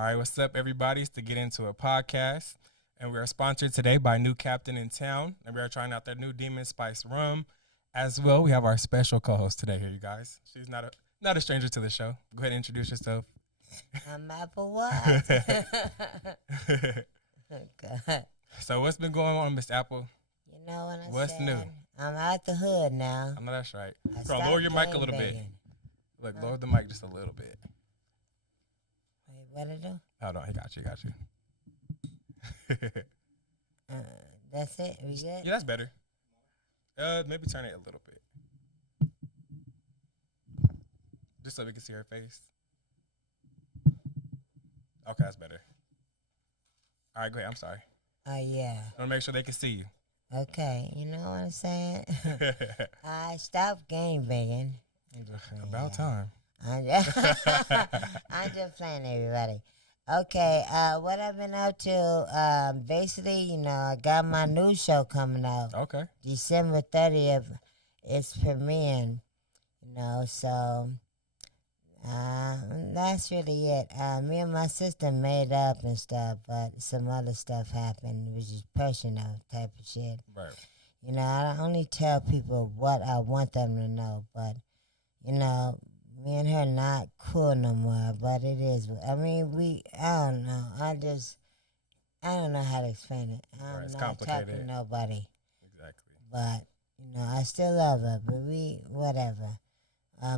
All right, what's up, everybody? It's To Get Into a Podcast, and we are sponsored today by New Captain in Town, and we are trying out their new Demon Spice rum. As well, we have our special co-host today here, you guys. She's not a stranger to the show. Go ahead and introduce yourself. I'm Apple What? God. So what's been going on, Miss Apple? You know what I'm What's saying? new? I'm out the hood now. I know that's right. I Bro, lower your mic a stopped little bit. gangbanging. Look, lower the mic just a little bit. Wait, what to do? Hold on, he got you. That's it? We good? Yeah, that's better. Maybe turn it a little bit. Just so we can see her face. Okay, that's better. All right, go ahead. I'm sorry. Oh, yeah. I want to make sure they can see you. Okay, you know what I'm saying? I stopped gangbanging. I'm just playing, About y'all. time. I'm just playing, everybody. Okay, what I've been up to, basically, you know, I got my new show coming out. Okay. December 30th, it's premiering, you know, so that's really it. Me and my sister made up and stuff, but some other stuff happened, which is personal type of shit. Right. You know, I only tell people what I want them to know, but, you know, me and her not cool no more, but it is. I mean, I don't know. I don't know how to explain it. I'm It's not talking complicated. to nobody, Exactly. but, you know, I still love her, but whatever.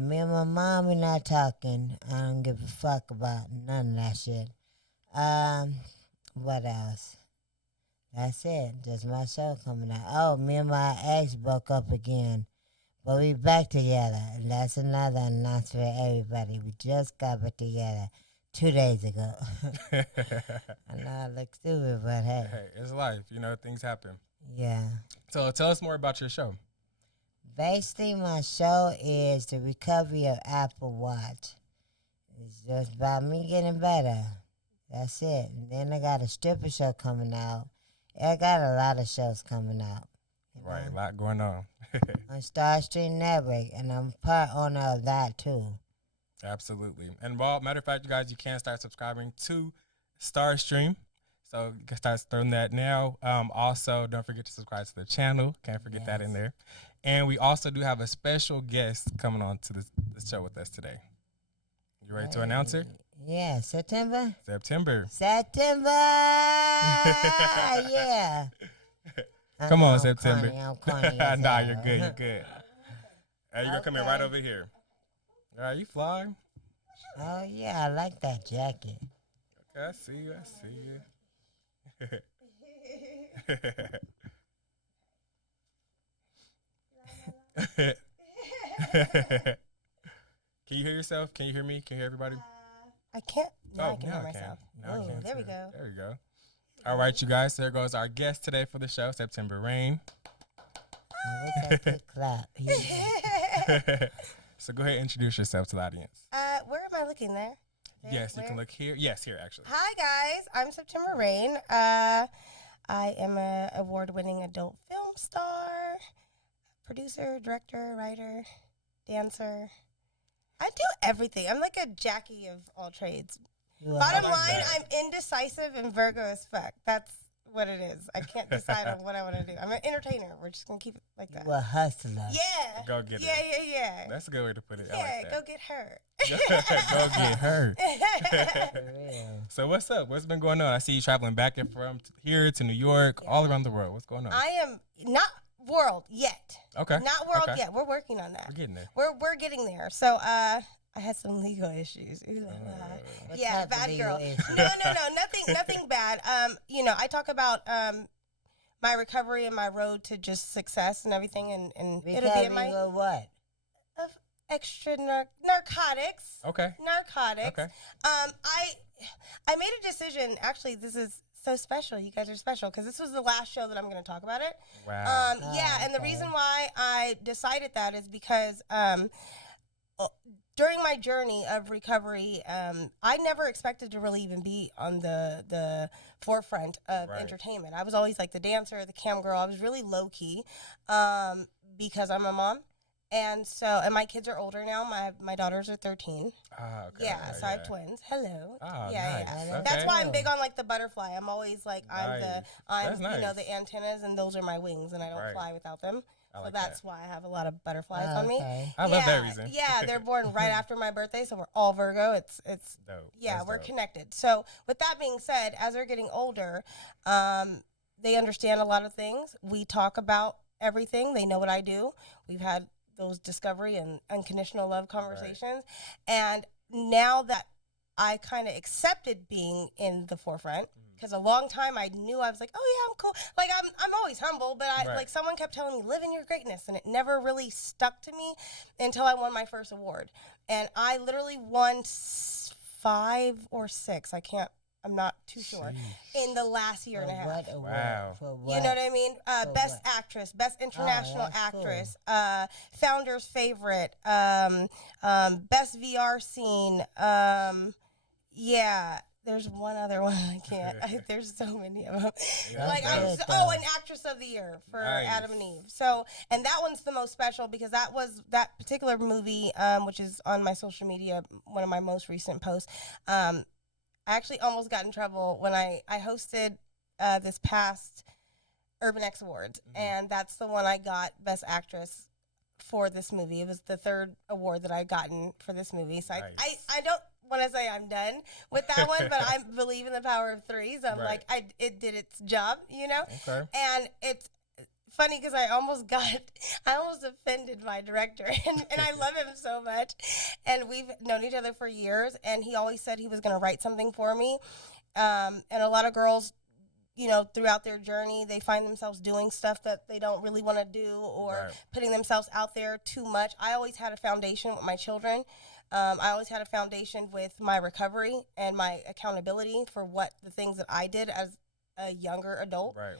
Me and my mom, we not talking. I don't give a fuck about none of that shit. What else? That's it. Just my show coming out. Oh, me and my ex broke up again. But we back together. And that's another announcement for everybody. We just got back together 2 days ago. I know I look stupid, but hey. Hey, it's life. You know, things happen. Yeah. So tell us more about your show. Basically, my show is the recovery of Apple Watch. It's just about me getting better. That's it. And then I got a stripper show coming out. I got a lot of shows coming out. You Right, know, a lot going on. on Star Stream Network, and I'm part owner of that too. Absolutely. And well, matter of fact, you guys, you can start subscribing to Starstream. So you can start throwing that now. Also, don't forget to subscribe to the channel. Can't forget that in Yes. there. And we also do have a special guest coming on to the show with us today. You ready to announce it? Yeah, September. September. Yeah. I Come know on, I'm September. corny as Nah, hell. you're good. You're good. Hey, you're going to come in right Okay. over here. All right, you fly. Oh yeah, I like that jacket. Okay, I see you. Can you hear yourself? Can you hear me? Can you hear everybody? I can't. Now I can now hear I myself. Now I Oh, can there we too. go. There we go. All right, you guys. There goes our guest today for the show, September Rain. Oh, what's that good clap? Yeah. So go ahead and introduce yourself to the audience. Where am I looking there? Yes, you Where? can look here. Yes, here actually. Hi guys, I'm September Rain. I am a award-winning adult film star, producer, director, writer, dancer. I do everything. I'm like a Jackie of all trades. You a Bottom like line, that. I'm indecisive and Virgo as fuck. That's what it is. I can't decide on what I want to do. I'm an entertainer. We're just gonna keep it like that. You a hustler. Yeah. Go get Yeah, her. yeah. That's a good way to put it. I Yeah, like go that. get her. Go get her. For real. So what's up? What's been going on? I see you traveling back and from here to New York, all around the world. What's going on? I am not world yet. Okay. Not world Okay. yet. We're working on that. We're getting there. We're getting there. So I had some legal issues. Ooh la la. What Yeah, type of bad legal girl. issue? No, nothing bad. You know, I talk about my recovery and my road to just success and everything, and it'll be Recovery in my with what? of extra narcotics. Okay. Narcotics. Okay. I made a decision. Actually, this is so special. You guys are special because this was the last show that I'm going to talk about it. Wow. Yeah, and the okay. reason why I decided that is because during my journey of recovery, I never expected to really even be on the forefront of Right. entertainment. I was always like the dancer, the cam girl. I was really low key because I'm a mom. And so, and my kids are older now. My daughters are 13. Ah, okay. Yeah, so I have twins. Hello. Oh, yeah, nice. yeah. Okay. That's why I'm big on like the butterfly. I'm always like Nice. I'm That's you know nice. the antennas, and those are my wings, and I don't Right. fly without them. I So like that's that. why I have a lot of butterflies on me. Okay. I love that reason. Yeah, they're born right after my birthday, so we're all Virgo. It's Dope. yeah, That's we're dope. connected. So with that being said, as they're getting older, they understand a lot of things. We talk about everything. They know what I do. We've had those discovery and unconditional love conversations. And now that I kind of accepted being in the forefront, because a long time I knew I was like, oh yeah, I'm cool. Like I'm always humble, but I Right. like someone kept telling me live in your greatness, and it never really stuck to me until I won my first award. And I literally won 5 or 6. I'm not too sure. In the last year and a half. What award? Wow. For what? You know what I mean? Best what? actress, best international that's cool. actress, founder's favorite, best VR scene. Yeah, there's one other one I can't. There's so many of them. Yeah, Like that's good, an though. actress of the year for Nice. Adam and Eve. So, and that one's the most special because that was that particular movie, which is on my social media, one of my most recent posts. I actually almost got in trouble when I hosted this past Urban X Awards, and that's the one I got Best Actress for this movie. It was the 3rd award that I'd gotten for this movie. So Nice. I don't want to say I'm done with that one, but I believe in the power of 3. So I'm Right. like, it did its job, you know? Okay. And it's funny because I almost offended my director, and I love him so much, and we've known each other for years, and he always said he was going to write something for me, and a lot of girls, you know, throughout their journey, they find themselves doing stuff that they don't really want to do, or Right. putting themselves out there too much. I always had a foundation with my children. I always had a foundation with my recovery and my accountability for what the things that I did as a younger adult. Right.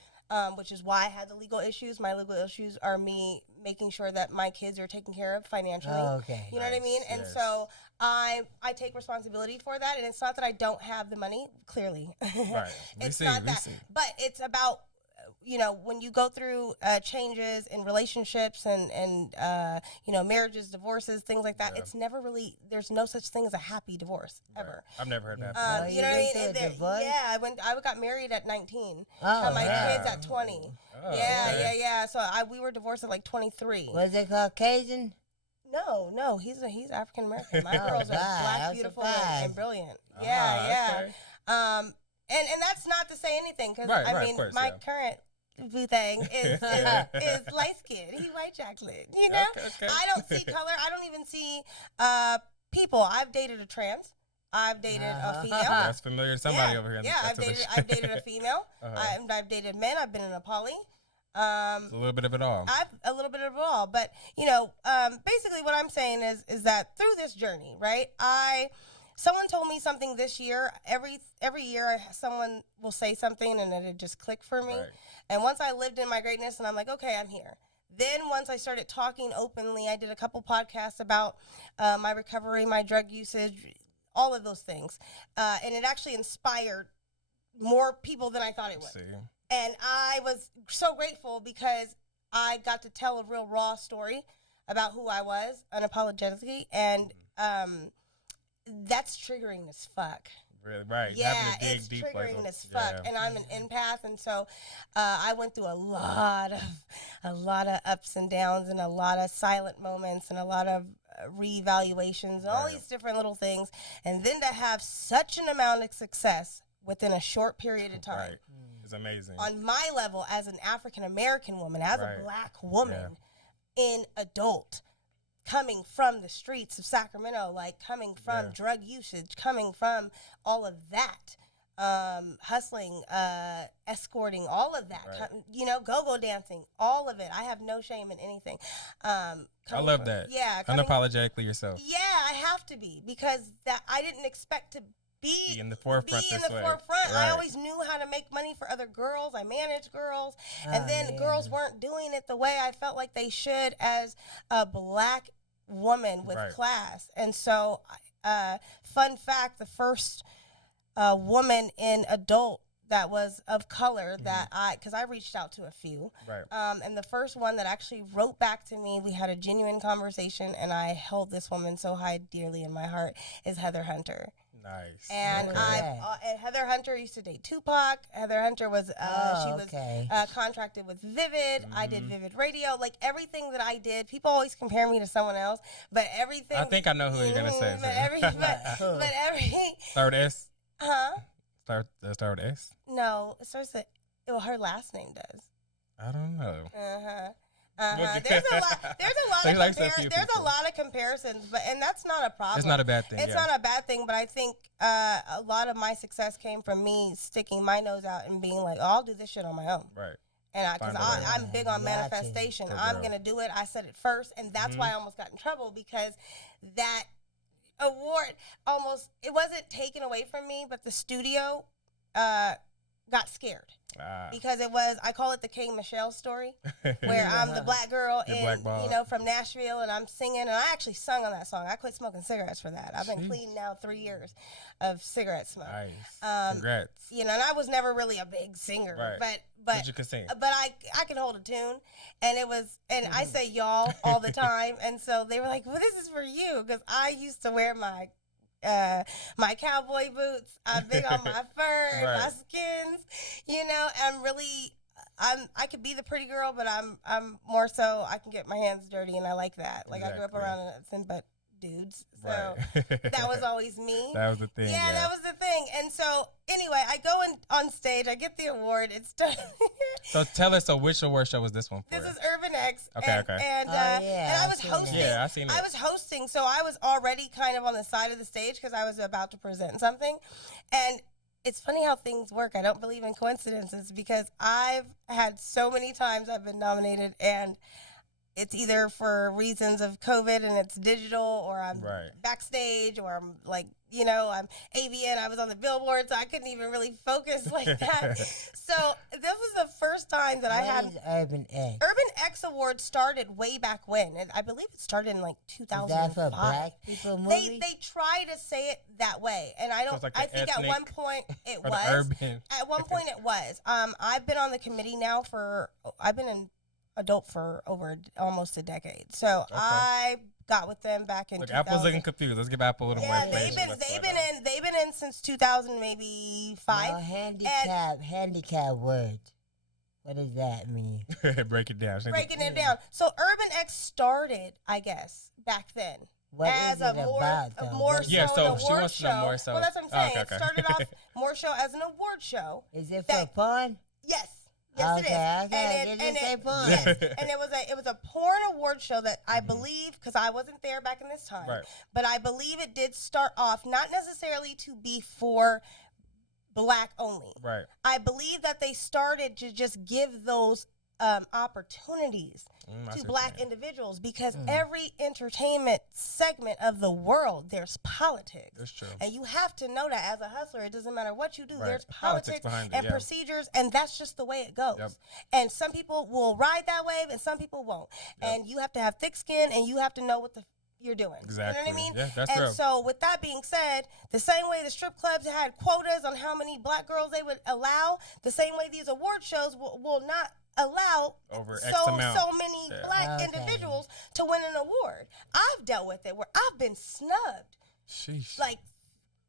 Which is why I had the legal issues. My legal issues are me making sure that my kids are taken care of financially. Oh, okay. You know what I mean? Nice, And yes. so I take responsibility for that. And it's not that I don't have the money, clearly. Right. We It's see, not we that. see. But it's about, you know, when you go through changes in relationships and you know, marriages, divorces, things like that, Yeah. it's never really, there's no such thing as a happy divorce, Right. ever. I've never heard that. Oh, You you know what I went mean? through a And there- divorce? yeah, I got married at 19. Oh, Had my wow. kids at 20. Oh, Yeah, okay. yeah. So we were divorced at like 23. Was it Caucasian? No, he's African American. My Oh, girls are God, black, I'm beautiful, and surprised. brilliant. Ah, Yeah. okay. And that's not to say anything because Right, I right, of mean course, my yeah. current boo thing is light skin. He white chocolate. You know, Okay. I don't see color. I don't even see people. I've dated a trans. I've dated a female. That's familiar to somebody Yeah, over here. Yeah, I've dated a female. Uh-huh. I've dated men. I've been in a poly. It's a little bit of it all. I've a little bit of it all, but you know, basically what I'm saying is that through this journey, right? Someone told me something this year. Every year, someone will say something, and then it just clicked for me. Right. And once I lived in my greatness, and I'm like, okay, I'm here. Then once I started talking openly, I did a couple podcasts about my recovery, my drug usage, all of those things, and it actually inspired more people than I thought it would. See. And I was so grateful because I got to tell a real raw story about who I was unapologetically. And that's triggering as fuck. Really, right. Yeah, Having to dig it's deep like triggering that. as fuck. Yeah. And I'm an empath. And so I went through a lot of ups and downs and a lot of silent moments and a lot of reevaluations and all Right. these different little things. And then to have such an amount of success within a short period of time. Right. It's amazing. On my level as an African American woman, as Right. a black woman in adult, coming from the streets of Sacramento, like coming from Yeah. drug usage, coming from all of that, hustling, escorting, all of that, Right. you know, go-go dancing, all of it. I have no shame in anything. I Coming love from- that. Yeah. coming- Unapologetically yourself. Yeah, I have to be because that I didn't expect to Be be in the forefront in this the way. forefront. I Right. always knew how to make money for other girls. I managed girls. And Oh, then yeah. girls weren't doing it the way I felt like they should as a black woman with Right. class. And so, fun fact, the first woman in adult that was of color that because I reached out to a few. Right. And the first one that actually wrote back to me, we had a genuine conversation, and I held this woman so high, dearly in my heart, is Heather Hunter. Nice. And and Heather Hunter used to date Tupac. Heather Hunter was she was contracted with Vivid. I did Vivid Radio. Like everything that I did, people always compare me to someone else, but everything. I think I know who you're gonna say. But every Start with S. huh? Start with S. No, it starts with well, her last name does. I don't know. There's a lot of comparisons, and that's not a problem. It's not a bad thing. It's not a bad thing, but I think a lot of my success came from me sticking my nose out and being like, oh, I'll do this shit on my own. Right. And because I'm big on manifestation. I'm going to do it. I said it first. And that's why I almost got in trouble, because that award it wasn't taken away from me, but the studio got scared. Because I call it the K. Michelle story, where I'm the black girl from Nashville, and I'm singing, and I actually sung on that song. I quit smoking cigarettes for that. I've been clean now 3 years of cigarette smoke. Nice. Congrats. And I was never really a big singer, right. but you could sing. But I could hold a tune, and I say y'all all the time, and so they were like, well, this is for you, because I used to wear my cowboy boots. I'm big on my fur, my skins. I could be the pretty girl, but I'm more so I can get my hands dirty, and I like that. Like I grew up around nothing but dudes, so that was always me. That was the thing. Yeah, that was the thing. And so anyway, I go on stage, I get the award. It's done. So tell us, which award show was this one for? This is Urban X. Okay. And I was hosting. Yeah, I seen it. I was hosting, so I was already kind of on the side of the stage because I was about to present something. And it's funny how things work. I don't believe in coincidences, because I've had so many times I've been nominated, and it's either for reasons of COVID and it's digital, or I'm backstage, or I'm like, I'm AVN. I was on the billboard, so I couldn't even really focus like that. So this was the first time that I had Urban X. Urban X Award started way back when, and I believe it started in like 2005. Is that for black people movies? They try to say it that way, and I don't. So I think at one point it was. Urban. At one point it was. I've been on the committee now I've been an adult for over almost a decade. So I got with them back in 2000. Apple's looking confused. Let's give Apple a little more information. They've been in since 2000, maybe 5. No, handicap words. What does that mean? Break it down. Breaking it down. So Urban X started, I guess, back then. What as is it about, though? More so yeah, so an she award wants to show. know more so. Well, that's what I'm saying. Okay. It started off more so as an award show. Is it for porn? Yes. Yes, it is. Okay. And it was a porn award show that I believe, because I wasn't there back in this time, but I believe it did start off not necessarily to be for black only. Right. I believe that they started to just give those opportunities to black individuals, because every entertainment segment of the world, there's politics. That's true. And you have to know that as a hustler. It doesn't matter what you do. Right. There's politics behind and it, procedures, and that's just the way it goes. Yep. And some people will ride that wave, and some people won't. Yep. And you have to have thick skin, and you have to know what you're doing. Exactly. You know what I mean? Yeah, that's and real. so with that being said, the same way the strip clubs had quotas on how many black girls they would allow, the same way these award shows will not allow over so X amount. many black individuals to win an award. I've dealt with it where I've been snubbed. Sheesh. Like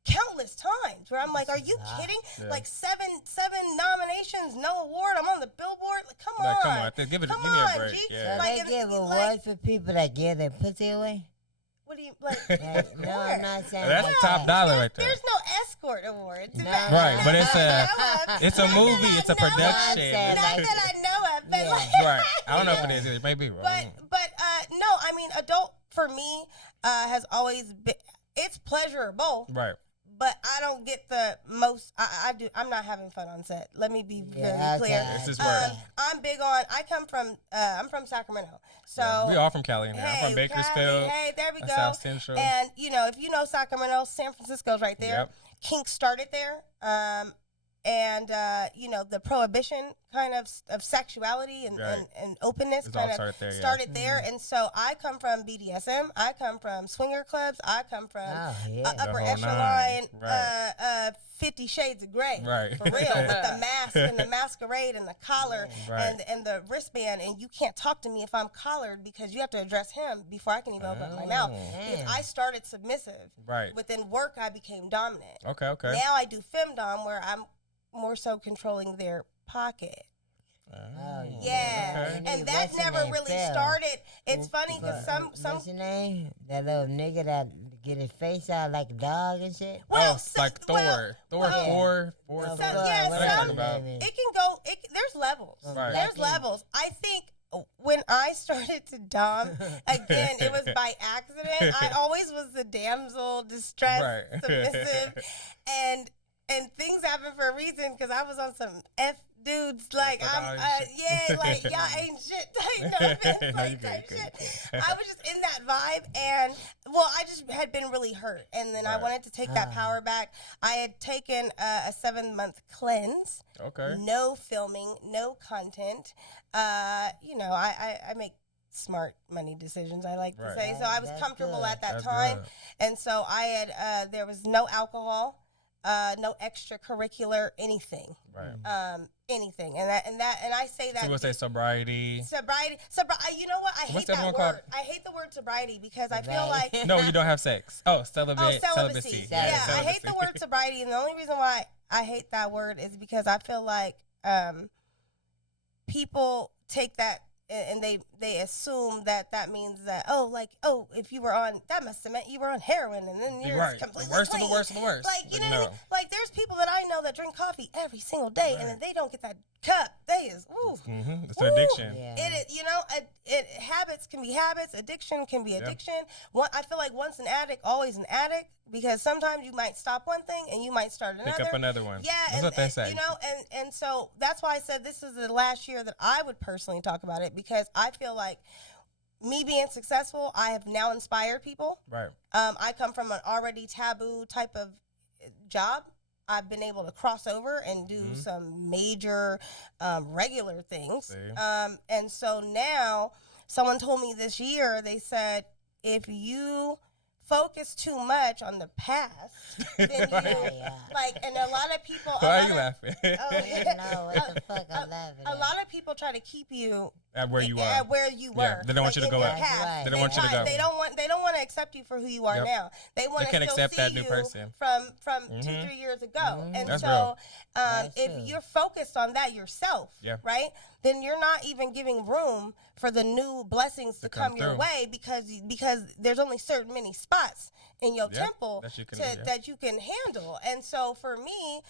countless times, where I'm like, are you kidding? Yeah. Like seven nominations, no award. I'm on the billboard. Like, come on. Come on. Give me a break. G. Yeah. So they give awards for people that give their pussy away? What do you like? No, I'm not saying That's like top that. dollar right there. There's no escort award. No. Right, but it's a movie. It's a production. Not that I know of, but right. I don't know if it is. It may be wrong. But no. I mean, adult for me has always been. It's pleasurable. Right. But I don't get the most. I'm not having fun on set. Let me be very clear. This is where I'm big on. I'm from Sacramento. So we all from Cali. I'm from Bakersfield. Hey, there we go. South Central. And if you know Sacramento, San Francisco's right there. Yep. Kink started there. and you know, the prohibition kind of sexuality and, Right. and openness It's all kind of started there, yeah. started there. And so I come from BDSM. I come from swinger clubs. I come from Oh, yeah. upper whole echelon, nine. Right. 50 Shades of Grey, Right. for real, with the mask and the masquerade and the collar Right. and the wristband, and you can't talk to me if I'm collared because you have to address him before I can even open up my mouth. Oh. Because Damn. I started submissive. Right. Within work, I became dominant. Okay. Now I do femdom, where I'm more so controlling their pocket. Oh, Yeah, Okay. and that What's his never name? really Phil. started. It's funny because some What's his name? That little nigga that get his face out like a dog and shit. well, it's like Thor. well, Thor well, 4. Oh, So, fuck, yeah, whatever some- his about- name is. it can go. There's levels. Right. There's Black levels. I think when I started to dom, again, it was by accident. I always was the damsel, distressed, Right. submissive, and things happen for a reason because I was on some F dudes like Like, I'm oh, yeah, like y'all ain't shit type, no offense, No, you like, good, type good, shit. good. I was just in that vibe, and well, I just had been really hurt, and then I Right. wanted to take that Ah. power back. I had taken a 7-month cleanse. Okay. No filming, no content. You know, I make smart money decisions, I like to Right. say. So I was That's comfortable good. at that That's time. good. And so I had, there was no alcohol, no extracurricular, anything. Right. Anything. And I say that. So we'll say sobriety. Sobriety. You know what? I What's hate that that one word. called? I hate the word sobriety because I feel like Sobriety. No, you don't have sex. Oh, celibacy. celibacy. Yeah, Yeah, I hate the word sobriety, and the only reason why I hate that word is because I feel like people take that and they assume that means that if you were on, that must have meant you were on heroin, and then you're Right. completely The worst of clean. the worst of the worst. Like, you But know what I mean? Like, there's people that I know that drink coffee every single day, and Right. if they don't get that cup, they is ooh. Mm-hmm. It's Ooh. an addiction. Yeah. It is, you know, habits can be habits, addiction can be Yeah. addiction. I feel like once an addict, always an addict, because sometimes you might stop one thing and you might start another. Pick up another one. Yeah, That's what they say. You know, and so that's why I said this is the last year that I would personally talk about it, because I feel like me being successful, I have now inspired people. Right. I come from an already taboo type of job. I've been able to cross over and do Mhm. some major regular things. See? And so now someone told me this year, they said, if you focus too much on the past, then you, Yeah. like, and a lot of people, Why are you laughing? Oh, I didn't know what the fuck I'm laughing a at. lot of people try to keep you At where you at are. where you were. Yeah, they don't want you to in go your up. past. Right. They don't want you to go. They don't want to accept you for who you are Yep. now. They want to can't still accept see that new you person. from Mhm. 2-3 years ago. Mhm. And That's so real. That's if true. you're focused on that yourself, Yeah. right, then you're not even giving room for the new blessings to come your through. way, because there's only certain many spots in your Yeah, temple that you can- to, yeah. that you can handle. And so for me,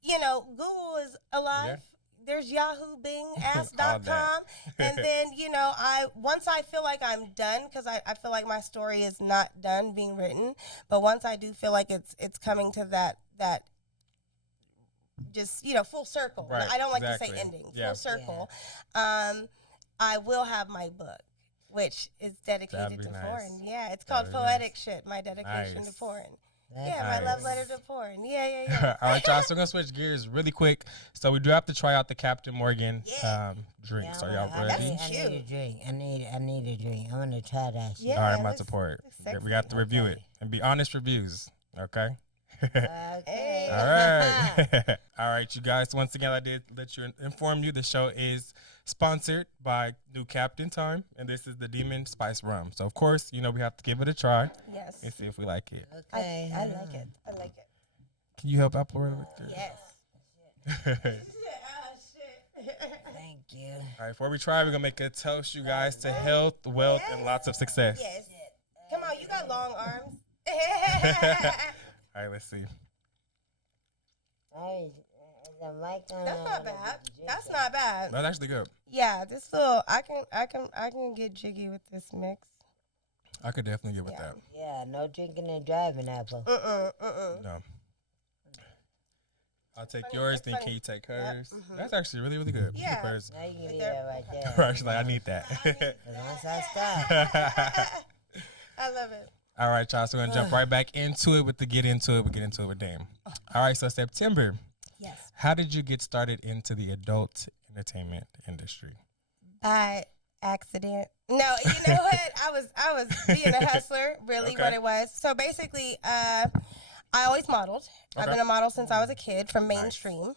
you know, Google is alive. Yeah. There's Yahoo, Bing, All Ask.com. that. And then, you know, once I feel like I'm done, because I feel like my story is not done being written, but once I do feel like it's coming to that just, you know, full circle. Right, I don't like to exactly. say ending. Yeah. Full circle. I will have my book, which is That'd dedicated be to nice. porn. Yeah, it's called That'd be Poetic Shit, my dedication Nice. to porn. That's Yeah, my love nice. letter to porn. Yeah. All right, y'all. So we're gonna switch gears really quick. So we do have to try out the Captain Morgan Yeah. drinks. Yeah, Are y'all I ready? need That's a drink. I need a drink. I want to try that shit. Yeah. All right, I'm about let's- to pour it. looks sexy. We got to review Okay. it and be honest reviews. Okay. Okay. All right. All right, you guys. Once again, I did let you inform you the show is sponsored by New Captain Time, and this is the Demon Spice Rum. So, of course, you know, we have to give it a try Yes. and see if we like it. Okay. I like it. I like it. Can you help out pour it with Yes. All Thank you. right, before we try, we're going to make a toast, you guys, to health, wealth, and lots of success. Yes. Come on, you got long arms. All right, let's see. Hey, is the mic on? That's not bad. That's not bad. That's actually good. Yeah, this little I can get jiggy with this mix. I could definitely get with Yeah. Yeah, no drinking and driving, Apple. that. No. I'll take Funny, yours, it's then funny. can you take Yep, hers? mhm. That's actually really, really good. Yeah. Hers. Now you can Right leave there. that right there. Right, she's like, I need that. 'Cause once I stop, I love it. All right, y'all. So we're gonna jump right back into it with the get into it. We get into it with Dame. All right, so September. Yes. How did you get started into the adult entertainment industry? By accident. No, you know what? I was being a hustler, really Okay. what it was. So basically, I always modeled. I've Okay. been a model since I was a kid from Nice. mainstream.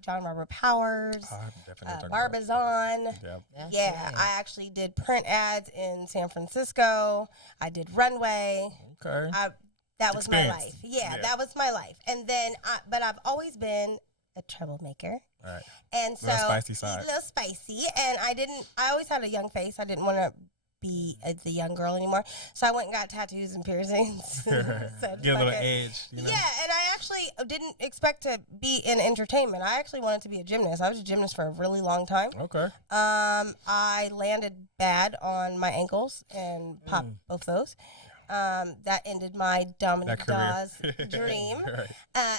John Robert Powers, I'm definitely talking about. Barbizon. Yep. That's Yeah, nice. I actually did print ads in San Francisco. I did runway. Okay. That was my Experience. life. Yeah, Yeah. that was my life. And then, but I've always been a troublemaker. All right. And so, Little spicy side. a little spicy. And I always had a young face. I didn't want to be the young girl anymore. So I went and got tattoos and piercings. Said, Get a little "Fuck it." edge. You know? Yeah, and I actually didn't expect to be in entertainment. I actually wanted to be a gymnast. I was a gymnast for a really long time. Okay. I landed bad on my ankles and popped both those. That ended my Dominic That career. Dawes dream. Right.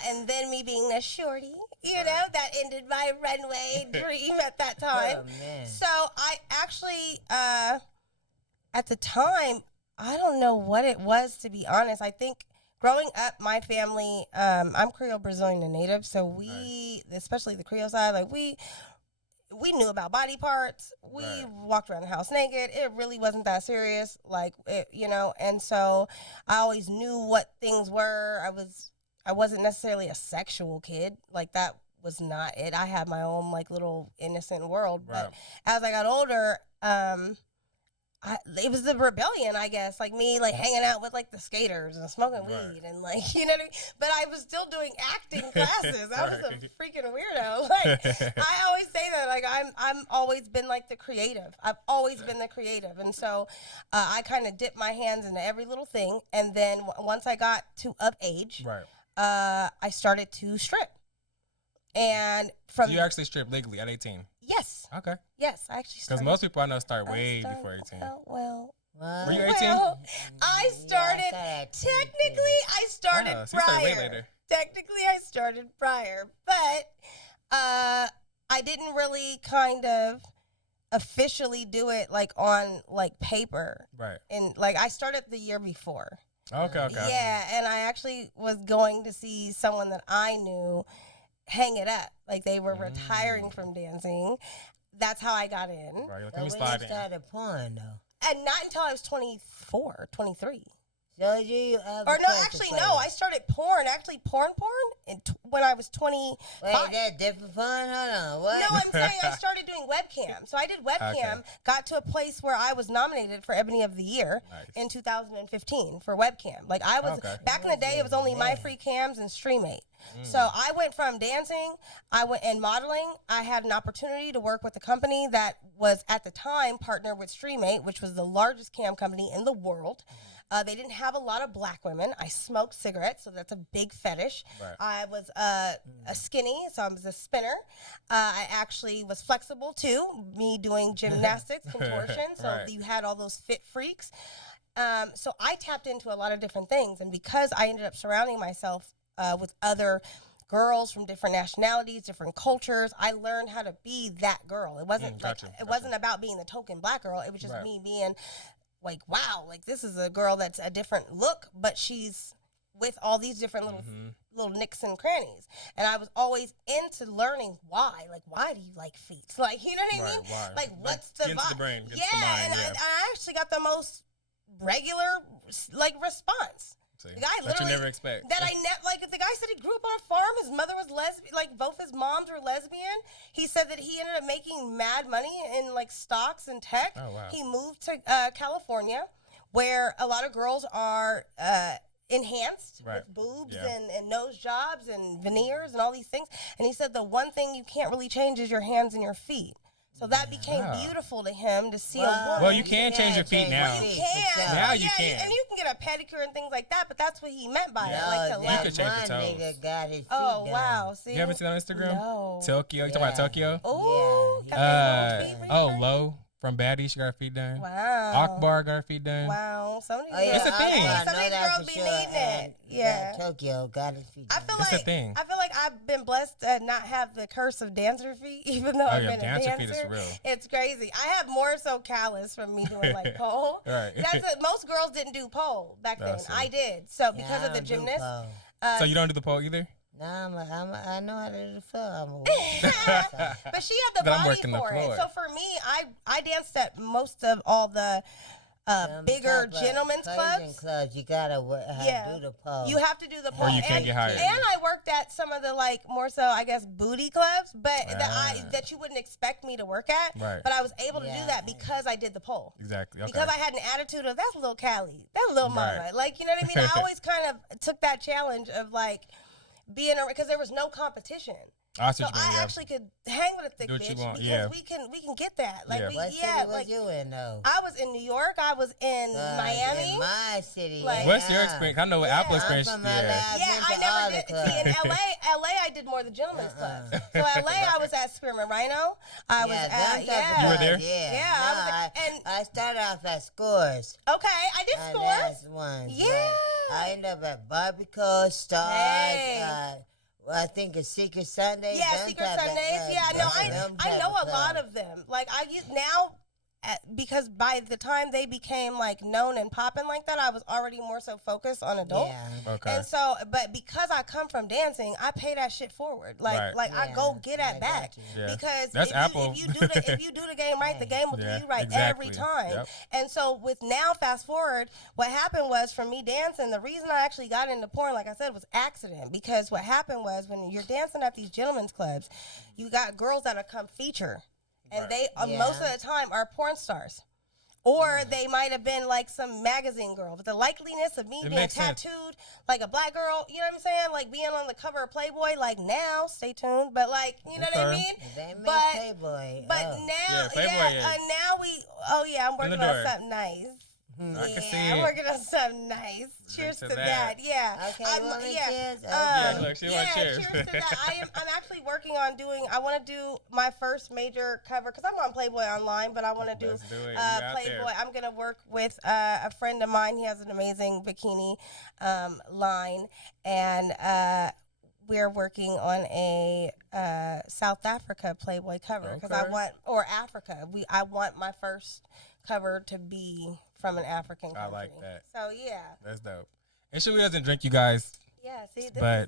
And then me being a shorty, you know, that ended my runway dream at that time. Oh, man. So I actually, at the time, I don't know what it was, to be honest. I think growing up, my family, I'm Creole Brazilian and native, so we, especially the Creole side, like we knew about body parts. We Right. walked around the house naked. It really wasn't that serious, like it, you know. And so I always knew what things were. I wasn't necessarily a sexual kid. Like that was not it. I had my own like little innocent world. Right. But as I got older, it was the rebellion, I guess, like me, like hanging out with like the skaters and smoking Right. weed and like, you know what I mean? But I was still doing acting classes. I was a Right. freaking weirdo. Like, I always say that, like, I'm always been like the creative. I've always been the creative. And so I kind of dipped my hands into every little thing. And then once I got to of age, Right. I started to strip. And from, So you actually stripped legally at 18. yes, Okay. yes, I actually Because started. most people I know start I way started- before 18. Well, What? Were you 18? well, I Yeah, started, started technically, I started Oh, so you started way prior. later. Technically, I started prior, but I didn't really kind of officially do it like on like paper. Right. And like I started the year before. Okay. Okay. Yeah, and I actually was going to see someone that I knew hang it up. Like they were retiring from dancing. That's how I got in. Right. Let So me when slide you in. started porn, though. And not until I was 24, 23. So you Or no, actually, no. I started porn. Actually, porn when I was 20. Wait, that different porn? Hold on. What? No, I'm saying I started doing webcam. So I did webcam, got to a place where I was nominated for Ebony of the Year Nice. in 2015 for webcam. Like I was, Okay. back in the day, it was only My Free Cams and Streamate. So I went from dancing, and modeling. I had an opportunity to work with a company that was at the time partnered with Streamate, which was the largest cam company in the world. They didn't have a lot of black women. I smoked cigarettes, so that's a big fetish. Right. I was a skinny, so I was a spinner. I actually was flexible too, me doing gymnastics, contortion. So Right. you had all those fit freaks. So I tapped into a lot of different things, and because I ended up surrounding myself with other girls from different nationalities, different cultures, I learned how to be that girl. It wasn't Gotcha, it gotcha. wasn't about being the token black girl. It was just Right. me being like, wow, like this is a girl that's a different look, but she's with all these different little nicks and crannies. And I was always into learning why. Like, why do you like feet? Like, you know what I Right, mean? why? Like, Like, what's the get into the vibe? brain, get into yeah, the mind, and yeah. I actually got the most regular like response. See, The guy that you literally never expect. that I like the guy said he grew up on a farm. His mother was lesbian, like both his moms were lesbian. He said that he ended up making mad money in like stocks and tech. Oh, wow. He moved to California, where a lot of girls are enhanced Right. with boobs Yeah. and nose jobs and veneers and all these things. And he said the one thing you can't really change is your hands and your feet. So that became Wow. beautiful to him to see a Well, woman. Well, you can change your feet now. You feet, can. for Now sure. you can. And you can get a pedicure and things like that, but that's what he meant by it. No, Like to that You let could change the one toes. nigga got his feet Oh, done. wow. See? You haven't seen on Instagram? No. Tokyo. You talking about Yeah. Tokyo? Oh, Yeah. got their little feet Oh, redone? Lo from Baddie. She got her feet done. Wow. Akbar got her feet done. Wow. Some of these Oh, yeah, It's a girls, thing. Hey, I some of know these that girls for be sure. needing it. And Yeah. that Tokyo got his feet I done. feel It's a like thing. I feel like I've been blessed to not have the curse of dancer feet, even though Oh, I've yeah, been dancer a feet dancer. is real. It's crazy. I have more so callus from me doing like pole. Right. That's it. Most girls didn't do pole back Oh, then. see. I did. So Yeah, because I of the don't do gymnast, pole. So you don't do the pole either? I know how to do the floor. But she had the But I'm body working the for it. floor. So for me, I danced at most of all the bigger gentlemen's clubs. You gotta do the pole. You have to do the pole. Or you can't and, get hired. And I worked at some of the more so I guess booty clubs, but that you wouldn't expect me to work at. Right. But I was able to do that because I did the pole. Exactly. Okay. Because I had an attitude of that's little Callie, that little mama. Right. Like, you know what I mean? I always kind of took that challenge of like being because there was no competition. So I actually could hang with a thick bitch because we can get that. Like What city was you in though? I was in New York. I was in Miami. In my city. What's your experience? I know what Apple experience. I'm from Yeah. LA. I never did. See, in LA, I did more of the gentlemen's clubs. So LA, I was at Spearmint Rhino. I was at You were there? Yeah. I started off at Scores. Okay, I did Scores. That's one. Yeah. I ended up at Barbecue, Stars. I think it's Secret Sundays. Yeah, Secret Sundays. Yeah, no, I know a lot of them. Like I use now. Because by the time they became like known and popping like that, I was already more so focused on adult. Yeah. Okay. And so, but because I come from dancing, I pay that shit forward. Like, I go get at back because that's if Apple. You do the game right, the game will do you right exactly. every time. Yep. And so with now, fast forward, what happened was for me dancing. The reason I actually got into porn, like I said, was accident. Because what happened was when you're dancing at these gentlemen's clubs, you got girls that come feature. And they most of the time are porn stars. Or they might have been like some magazine girl. But the likeliness of me being tattooed like a black girl, you know what I'm saying? Like being on the cover of Playboy, like now, stay tuned. But like, you know what I mean? They make Playboy. But now, I'm working on something nice. I can see I'm it. working on something nice. Cheers to that. Yeah. Okay, cheers? Look, she wants cheers. Cheers to that. I'm actually working on I want to do my first major cover because I'm on Playboy Online, but I want to do Playboy. I'm going to work with a friend of mine. He has an amazing bikini line, and we're working on a South Africa Playboy cover because I want my first cover to be from an African country. I like that. So yeah, that's dope. And she doesn't drink, you guys. Yeah, see, this is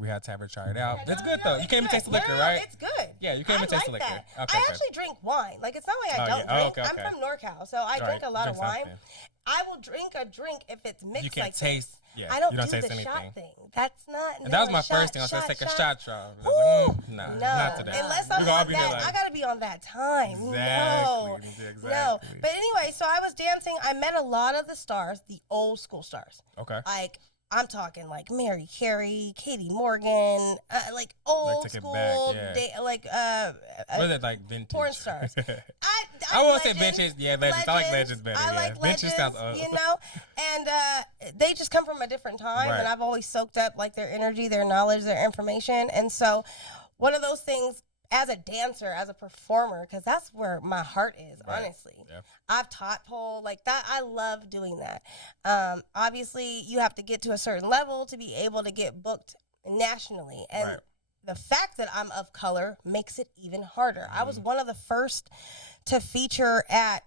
we had to have her try it out. That's good though. You can't even taste the liquor, right? It's good. Yeah, you can't even taste the liquor. That. Okay, I actually drink wine. Like it's not like I don't drink. Okay. I'm from NorCal, so I drink a lot of wine. I will drink a drink if it's mixed. You can't like taste. Yeah, I don't do taste anything. Shot thing. That's not. And that was my first thing. I was like, take a shot. No, not today. Unless I'm on that, I gotta be on that time. Exactly. No. But anyway, so I was dancing. I met a lot of the stars, the old school stars. Okay. Like I'm talking like Mary Carey, Katie Morgan, like old school, what is it, like vintage porn stars? I won't say vintage. Yeah, legends. I like legends better. I like legends, vintage sounds old. You know, and they just come from a different time, and I've always soaked up like their energy, their knowledge, their information, and so one of those things. As a dancer, as a performer, because that's where my heart is, honestly. Yeah. I've taught pole like that. I love doing that. Obviously, you have to get to a certain level to be able to get booked nationally. And the fact that I'm of color makes it even harder. Mm-hmm. I was one of the first to feature at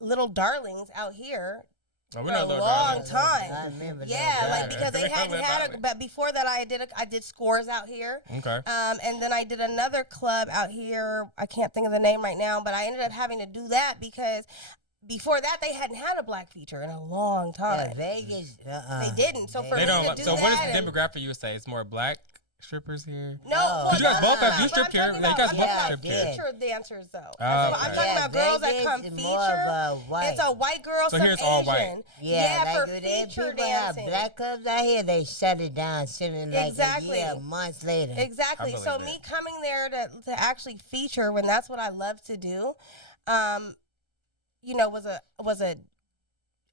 Little Darlings out here. For a long time. I remember that. Yeah, like because they hadn't had but before that I did Scores out here. Okay. And then I did another club out here. I can't think of the name right now, but I ended up having to do that because before that they hadn't had a black feature in a long time. Yeah, Vegas. They didn't. So for me to do so that. What is the demographic you would say? It's more black strippers here? No. You guys both have you stripped here. You guys both stripped here. Feature dancers though. I'm talking about girls that come feature. It's a white girl, so here's Asian. all white. Yeah, like for feature people dancing. have black clubs out here, they shut it down sooner like a year, months later. Exactly. So me coming there to actually feature when that's what I love to do, was a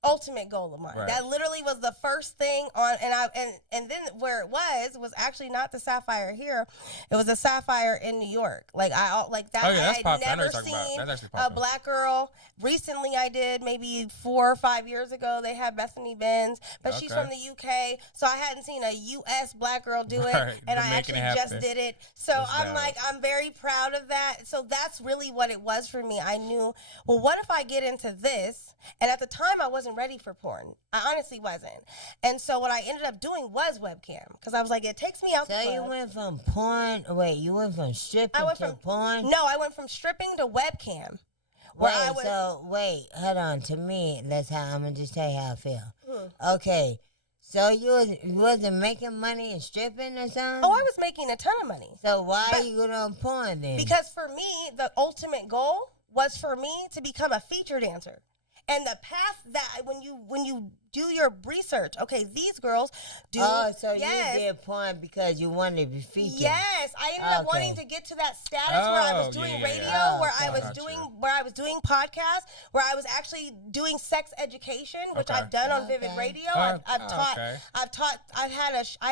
ultimate goal of mine. That literally was the first thing on, and then where it was actually not the Sapphire here. It was the Sapphire in New York. Like I had never seen a black girl. Recently, I did maybe 4 or 5 years ago. They had Bethany Benz, but she's from the UK, so I hadn't seen a US black girl do it, and I actually just did it. So I'm very proud of that. So that's really what it was for me. I knew, well, what if I get into this? And at the time, I wasn't wasn't ready for porn. I honestly wasn't. And so what I ended up doing was webcam because I was like, it takes me out. So you went from porn. Wait, you went from stripping to porn. No, I went from stripping to webcam. Where I was, wait, hold on. To me, that's how I'm gonna just tell you how I feel. Okay, so you wasn't making money and stripping or something? Oh, I was making a ton of money. So why are you going on porn then? Because for me, the ultimate goal was for me to become a feature dancer. And the path that when you do your research, okay, these girls do. Oh, so you did porn because you wanted to be featured. Yes, I ended up wanting to get to that status where I was doing radio, where I was doing podcasts, where I was actually doing sex education, which I've done on Vivid Radio. I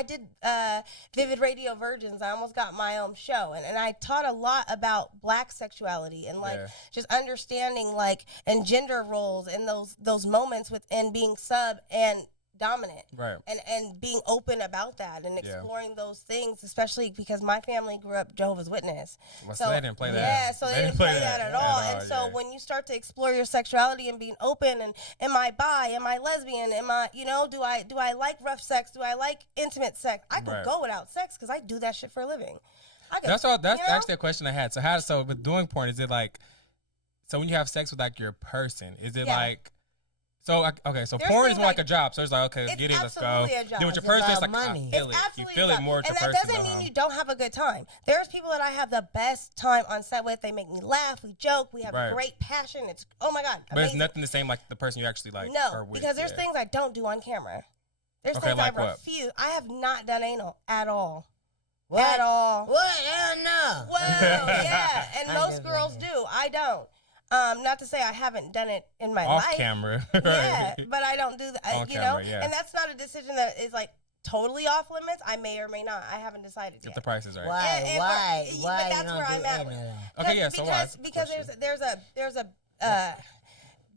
did Vivid Radio Virgins. I almost got my own show, and I taught a lot about Black sexuality and just understanding and gender roles and those moments within being sub and dominant, right? And being open about that and exploring those things, especially because my family grew up Jehovah's Witness. Well, so they didn't play that. Yeah, so they didn't play that at all. And so when you start to explore your sexuality and being open, and am I bi? Am I lesbian? Am I, do I like rough sex? Do I like intimate sex? I could go without sex because I do that shit for a living. That's actually a question I had. So with doing porn, is it so when you have sex with your person, is it so porn is more like a job. So it's okay, let's get it, let's go. Then with your person, it's money. You feel it more with your person. And that doesn't mean you don't have a good time. There's people that I have the best time on set with. They make me laugh. We joke. We have great passion. It's, oh my God, amazing. But it's nothing the same like the person you actually like. No, because there's things I don't do on camera. There's things I refuse. I have not done anal at all. What? At all. What? Hell no. Well, yeah. And most girls do. I don't. Not to say I haven't done it in my life. Off camera. Yeah, but I don't do that, On camera, yeah. And that's not a decision that is totally off limits. I may or may not. I haven't decided yet. If the price is right. Why? But that's where I'm at. Okay, yeah, so why? Because there's a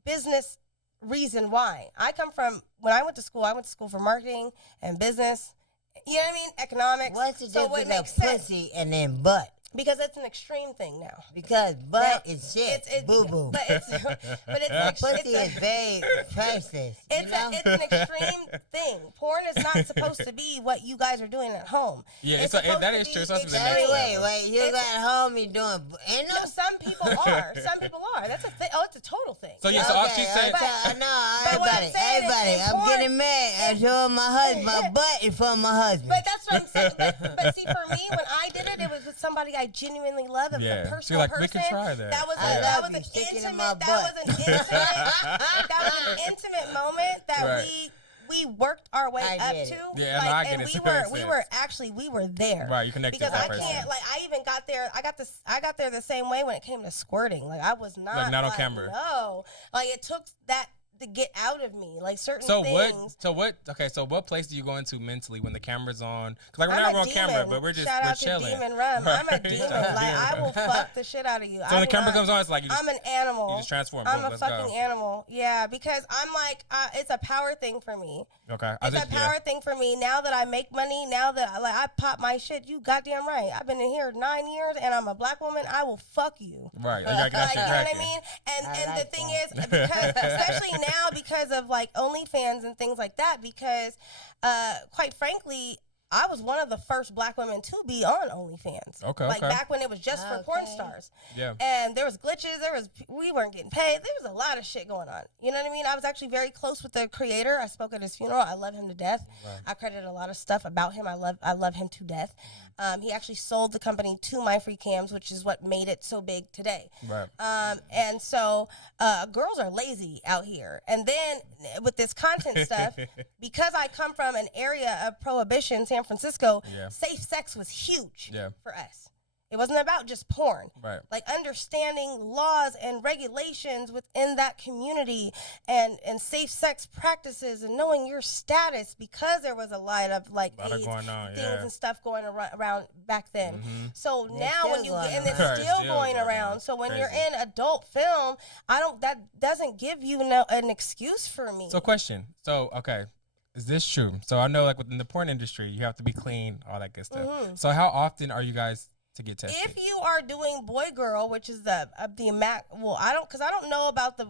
business reason why. When I went to school for marketing and business. You know what I mean? Economics. What's the difference of pussy and then butt? Because it's an extreme thing now. Because butt is shit. Boo boo. But it's pussy is very priceless. It's an extreme thing. Porn is not supposed to be what you guys are doing at home. Yeah, that is true. Wait. You got home, you doing. No, some people are. Some people are. That's a thing. Oh, it's a total thing. So, so all she said. Everybody. I'm getting mad. I'm showing my husband. My butt is for my husband. But that's what I'm saying. But see, for me, when I did it, it was with somebody I genuinely love. It was a personal person. We can try that. That was an intimate moment that we worked our way up to. Yeah, I get it. We were there. Right, you connected with that person. Because I can't, I even got there. I got there the same way when it came to squirting. I was not not on camera. No, it took that to get out of me, certain things. So what place do you go into mentally when the camera's on? Because we're not on camera, but we're chilling. Demon Rum. Right. I'm a demon. I will fuck the shit out of you. So when the camera comes on, it's I'm an animal. You just transform. I'm a fucking animal. Yeah, because I'm it's a power thing for me. Okay. It's a power thing for me. Now that I make money, now that I pop my shit, you goddamn right. I've been in here 9 years and I'm a Black woman. I will fuck you. Right. You gotta get you know what I mean? And the thing is, because, especially now because of OnlyFans and things like that, because quite frankly, I was one of the first Black women to be on OnlyFans. Okay. Back when it was just for porn stars. Yeah. And there was glitches. We weren't getting paid. There was a lot of shit going on. You know what I mean? I was actually very close with the creator. I spoke at his funeral. I love him to death. Right. I credit a lot of stuff about him. I love him to death. He actually sold the company to My Free Cams, which is what made it so big today. Right. And so girls are lazy out here. And then with this content stuff, because I come from an area of prohibition, San Francisco, safe sex was huge for us. It wasn't about just porn. Right. Understanding laws and regulations within that community and safe sex practices and knowing your status, because there was a lot of AIDS going on, things and stuff going around back then. Mm-hmm. So now when it's still going around. So when Crazy. you're in adult film, that doesn't give you an excuse for me. So question. So, okay. Is this true? So I know within the porn industry, you have to be clean, all that good stuff. Mm-hmm. So how often are you guys to get tested? If you are doing boy girl, which is the I don't know about the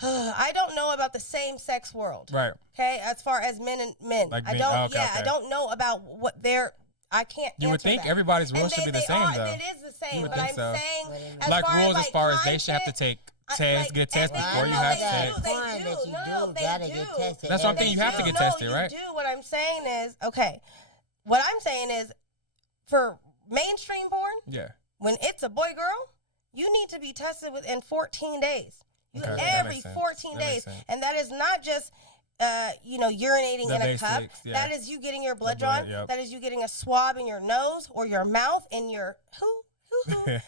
I don't know about the same sex world. Right. Okay, as far as men and men, Like I men- don't. oh, okay, I okay. don't know about what they're. I can't. You would answer think that. everybody's rules And should be the they same, are, though. It is the same, would but think I'm so. saying Like far As far as they should have to take tests, get tested before you have sex. They Porn do. that you No, do they gotta do. get tested. That's what I'm every thinking. You have to day. get tested, right? You do. What I'm saying is, okay. What I'm saying is, for mainstream porn, Yeah. when it's a boy girl, you need to be tested within 14 days. Okay, that Every makes sense. 14 That makes days, sense. and that is not just. Urinating The in a cup. basics, yeah. That is you getting your blood The blood, drawn. yep. That is you getting a swab in your nose or your mouth in your yeah,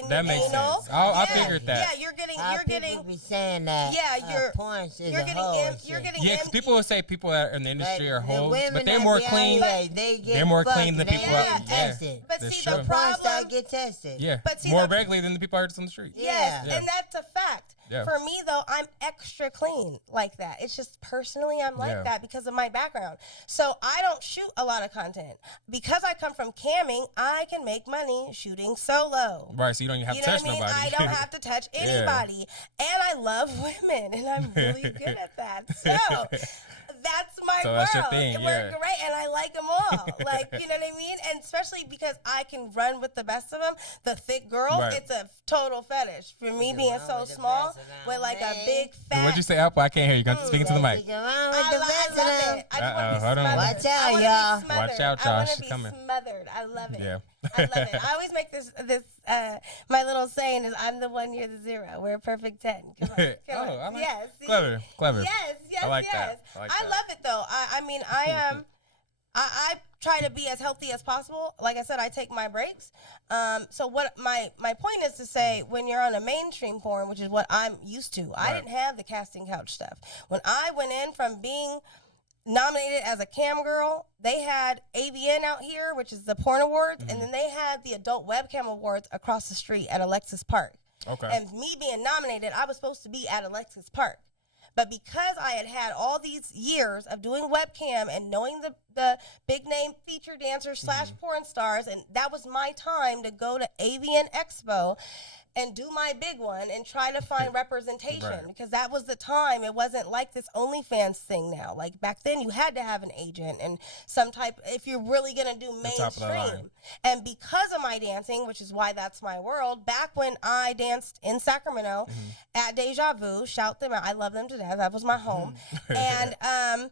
in That your makes anal. sense. I Yeah, figured that. Yeah, you're getting How people be saying that? Porn is you're a getting hoe. in, you're getting Yeah, because people would say people that are in the industry are hoes, but they're more clean. They're more clean than people out- Get yeah. tested. But That's see, true. the Porn star problem. get tested. Yeah, But see, more the- regularly than the people I heard on the street. Yes, Yeah. and that's a fact. Yeah. For me, though, I'm extra clean like that. It's just personally, I'm like Yeah. that because of my background. So I don't shoot a lot of content. Because I come from camming, I can make money shooting solo. Right, so you don't even have You to know touch what I mean? nobody. I don't have to touch Yeah. anybody. And I love women, and I'm really good at that. So that's my So world. that's your thing, We're yeah. great, and I like them all. Like, you know what I mean? And especially because I can run with the best of them. The thick girls, Right. it's a total fetish. For me being run so with the small, best of them, with like a man. big fat. What'd you say, Apple? I can't hear you. You got to speak into the mic. I love it. I just want to be Hold on. smothered. Watch out, I wanna be y'all. smothered. Watch out, I y'all. want She's to be coming. smothered. I love it. Yeah. I love it. I always make this my little saying is I'm the 1, you're the 0. We're a perfect 10. Come on. Come Oh, on. I like yes. see? Clever. Yes, I like yes. that. I like that. love it though. I mean, I try to be as healthy as possible. Like I said, I take my breaks. So what my point is to say, when you're on a mainstream porn, which is what I'm used to, I Right. didn't have the casting couch stuff. When I went in from being nominated as a cam girl, they had AVN out here, which is the porn awards, and then they had the adult webcam awards across the street at Alexis Park. Okay. And me being nominated, I was supposed to be at Alexis Park. But because I had all these years of doing webcam and knowing the big name feature dancers / porn stars, and that was my time to go to AVN Expo and do my big one and try to find representation, Right. because that was the time. It wasn't like this OnlyFans thing now. Like back then, you had to have an agent and some type, if you're really going to do top of the line. mainstream. And because of my dancing, which is why that's my world, back when I danced in Sacramento at Deja Vu, shout them out. I love them to death. That was my home. And I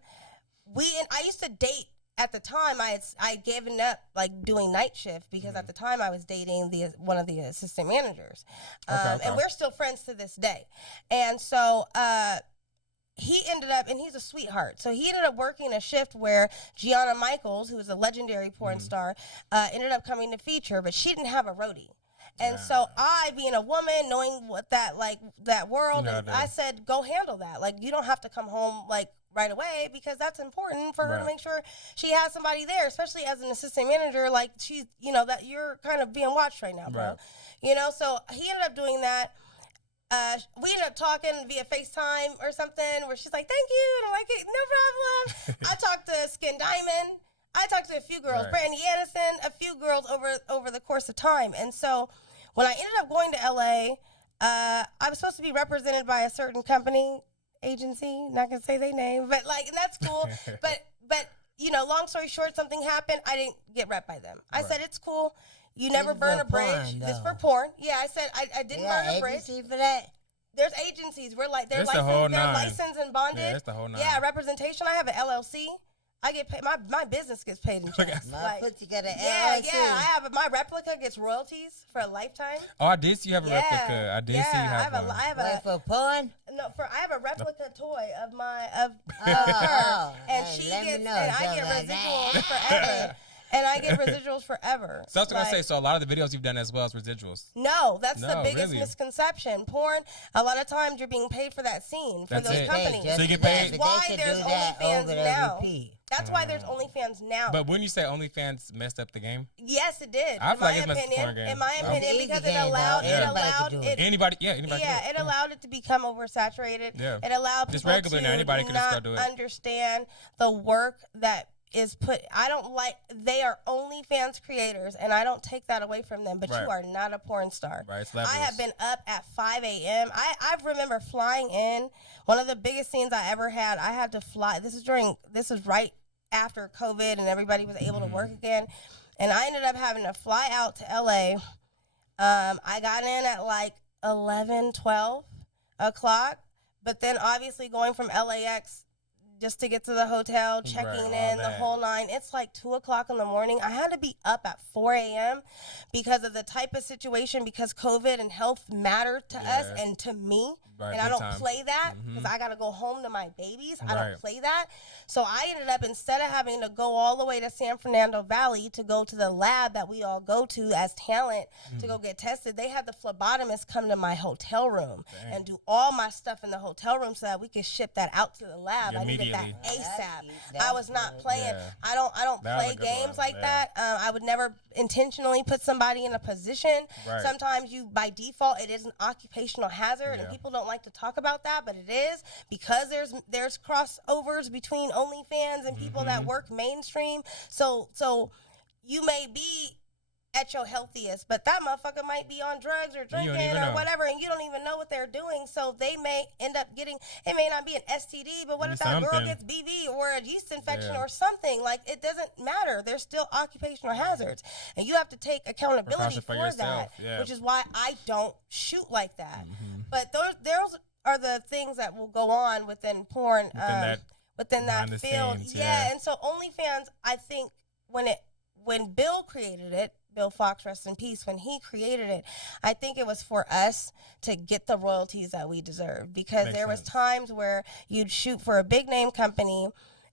used to date. At the time, I given up like doing night shift because at the time I was dating one of the assistant managers, Okay. and we're still friends to this day. And so he ended up, and he's a sweetheart. So he ended up working a shift where Gianna Michaels, who is a legendary porn star, ended up coming to feature, but she didn't have a roadie. And so I, being a woman, knowing what that world, No, and dude. I said, go handle that. Like, you don't have to come home like right away, because that's important for her to Right. make sure she has somebody there, especially as an assistant manager. Like, she's, that you're kind of being watched right now, bro. Right. So he ended up doing that. We ended up talking via FaceTime or something where she's like, thank you. And I'm like, hey, no problem. I talked to Skin Diamond. I talked to a few girls, Right. Brandy Anderson, a few girls over the course of time. And so when I ended up going to LA, I was supposed to be represented by a certain company, agency, not gonna say their name, but like, and that's cool. but long story short, something happened. I didn't get rep by them. I said, it's cool. You never It's burn for a bridge. porn, This though. for porn. Yeah, I said I didn't burn a bridge. agency for that. There's agencies. We're like, they're It's the whole licensed, they're nine. licensed and bonded. Yeah, it's the whole nine. Yeah, representation. I have an LLC. I get paid. My business gets paid in checks. My put together yeah, LLC. I have my replica gets royalties for a lifetime. Oh, I did see you have a Yeah, replica. I did see you have one. I have Wait for porn. I have a replica toy of her, Oh, and hey, she let me gets, and know I get something like residuals that. forever. And I get residuals forever. So I was going to Like, say, so a lot of the videos you've done as well as residuals. no, that's the No, biggest really? misconception. Porn, a lot of times you're being paid for that scene, for That's those it. companies. So you get paid- But Why they should there's do that OnlyFans over now. the repeat. That's why there's OnlyFans now. But when you say OnlyFans messed up the game, Yes, it did. I in feel like my it's messed up the porn opinion, game. in my I'm- opinion, Easy because game, it allowed, though. it Everybody allowed, can do it, anybody can do yeah, it. it allowed it to become oversaturated. Yeah. It allowed Just people regular to now, anybody can just not go do it. understand the work that is put. I don't like. They are OnlyFans creators, and I don't take that away from them. But Right. you are not a porn star. Right, it's I levels. have been up at 5 a.m. I remember flying in. One of the biggest scenes I ever had. I had to fly. This is right after COVID, and everybody was able to work again. And I ended up having to fly out to LA. I got in at like 11, 12 o'clock. But then obviously going from LAX just to get to the hotel, checking Right, all in, the that. whole nine. It's like 2 o'clock in the morning. I had to be up at 4 a.m. because of the type of situation, because COVID and health matter to us Yeah. and to me. Right, And I big don't time. play that Mhm. because I got to go home to my babies. I Right. don't play that. So I ended up, instead of having to go all the way to San Fernando Valley to go to the lab that we all go to as talent to go get tested, they had the phlebotomist come to my hotel room Dang. and do all my stuff in the hotel room so that we could ship that out to the lab. I needed that Immediately. ASAP. I was not playing. Yeah. I don't That was play a good games one. like Yeah. that. I would never intentionally put somebody in a position. Right. Sometimes you, by default, it is an occupational hazard, Yeah. and people don't like to talk about that, but it is, because there's crossovers between OnlyFans and people that work mainstream. So you may be at your healthiest, but that motherfucker might be on drugs or drinking even or know. whatever, and you don't even know what they're doing. So they may end up getting, it may not be an STD, but what Be if that girl something. gets BV or a yeast infection Yeah. or something? Like, it doesn't matter. There's still occupational hazards, and you have to take accountability Precaution for for yourself, that, yeah. which is why I don't shoot like that. Mhm. But those are the things that will go on within porn, within that behind the field. scenes, Yeah. yeah. And so OnlyFans, I think when Bill created it, Bill Fox, rest in peace, when he created it, I think it was for us to get the royalties that we deserve, because Makes there was sense. times where you'd shoot for a big name company,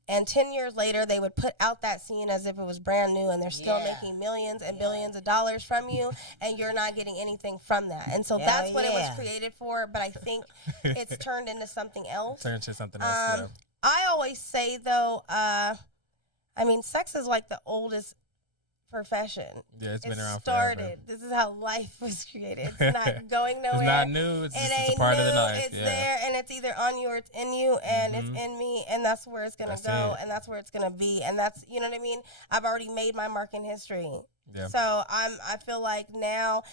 and 10 years later they would put out that scene as if it was brand new, and they're still Yeah. making millions and billions of dollars from you, and you're not getting anything from that. And so Hell that's what it was yeah. created for, but I think it's turned into something else. Turn to something else. I always say though, I mean, sex is like the oldest profession. Yeah, it's It been around started. forever. This is how life was created. It's not going nowhere. It's not new. It's It just ain't a part new. of the life. It's Yeah. there, and it's either on you or it's in you, and it's Mhm. in me, and that's where it's gonna That's go, it. and that's where it's gonna be, and that's, you know what I mean. I've already made my mark in history, Yeah. so I feel like now,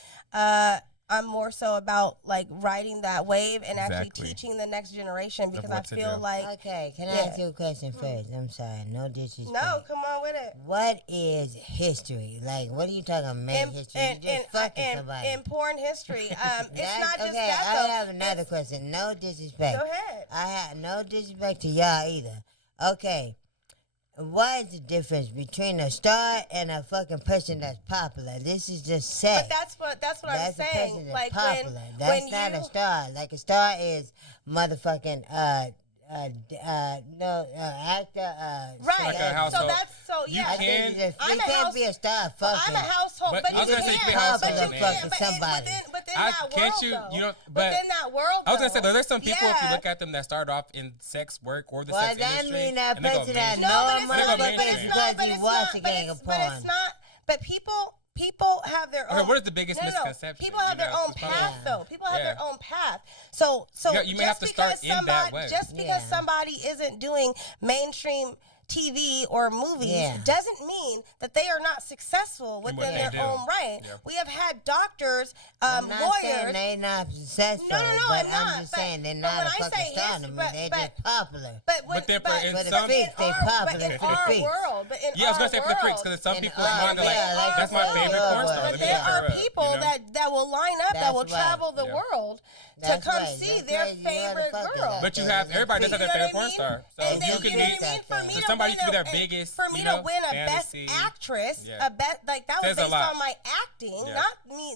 I'm more so about like riding that wave and actually Exactly. teaching the next generation, because I what to feel do. like Okay, can I Yeah. ask you a question first? I'm sorry, no disrespect. no, come on with it. What is history? Like, what are you talking about, man? History? You just fucking somebody. in porn history, it's That's- not just okay, that I though. have another question. No disrespect. Go ahead. I have no disrespect to y'all either. Okay. What is the difference between a star and a fucking person that's popular? This is just sex. But that's what I'm That's a person saying. that's Like popular. when That's not you a star. Like a star is motherfucking actor. right. Like a singer. household. So that's so You yeah. I think can- you I'm a can't house- be a star. I'm Fucking. a household, But but, I was you gonna say you can. can be a household but you name. can. But Somebody. within I that can't world, you- though, you don't- within but that world, I was gonna say, though, though, there's some people, if you yeah. look at them, that start off in sex work or the Well, sex that industry, mean that and they go person that mainstream. No, but no it's not. They go But motherfucker it's mainstream. not. because But he it's watched not. a But gang of it's but it's porn. not. But people have their Okay, own. what is the biggest misconception? People have You their know, own it's probably- path, though. People have Yeah. their own path. So You may have to start because in that way. Just because Yeah. somebody isn't doing mainstream TV or movies Yeah. doesn't mean that they are not successful what within they their do. own right. Yeah. We have had doctors, I'm not saying lawyers. they not successful, No, but I'm not. I'm just saying they're but not when a I fucking say star his- to me. but- They're but- just popular. But then for in For the some- freaks, they popular in for the our freaks. world, but in Yeah, I was gonna our say for the freaks, world, because some In people our- are like, yeah, like that's my our favorite world. porn star. But Let But me there get her are up, people you know? that will line up, that That's will right. travel the Yeah. world to That's come right. see That's their right. You know favorite the fuck girl. that. But you have, everybody does have their You know favorite porn what I star. mean? So And then, you can you know be, what I mean? For me so to somebody win can be a- their biggest, for me you to know, win a fantasy. best actress, Yeah. like that was Says a based lot. on my acting, Yeah.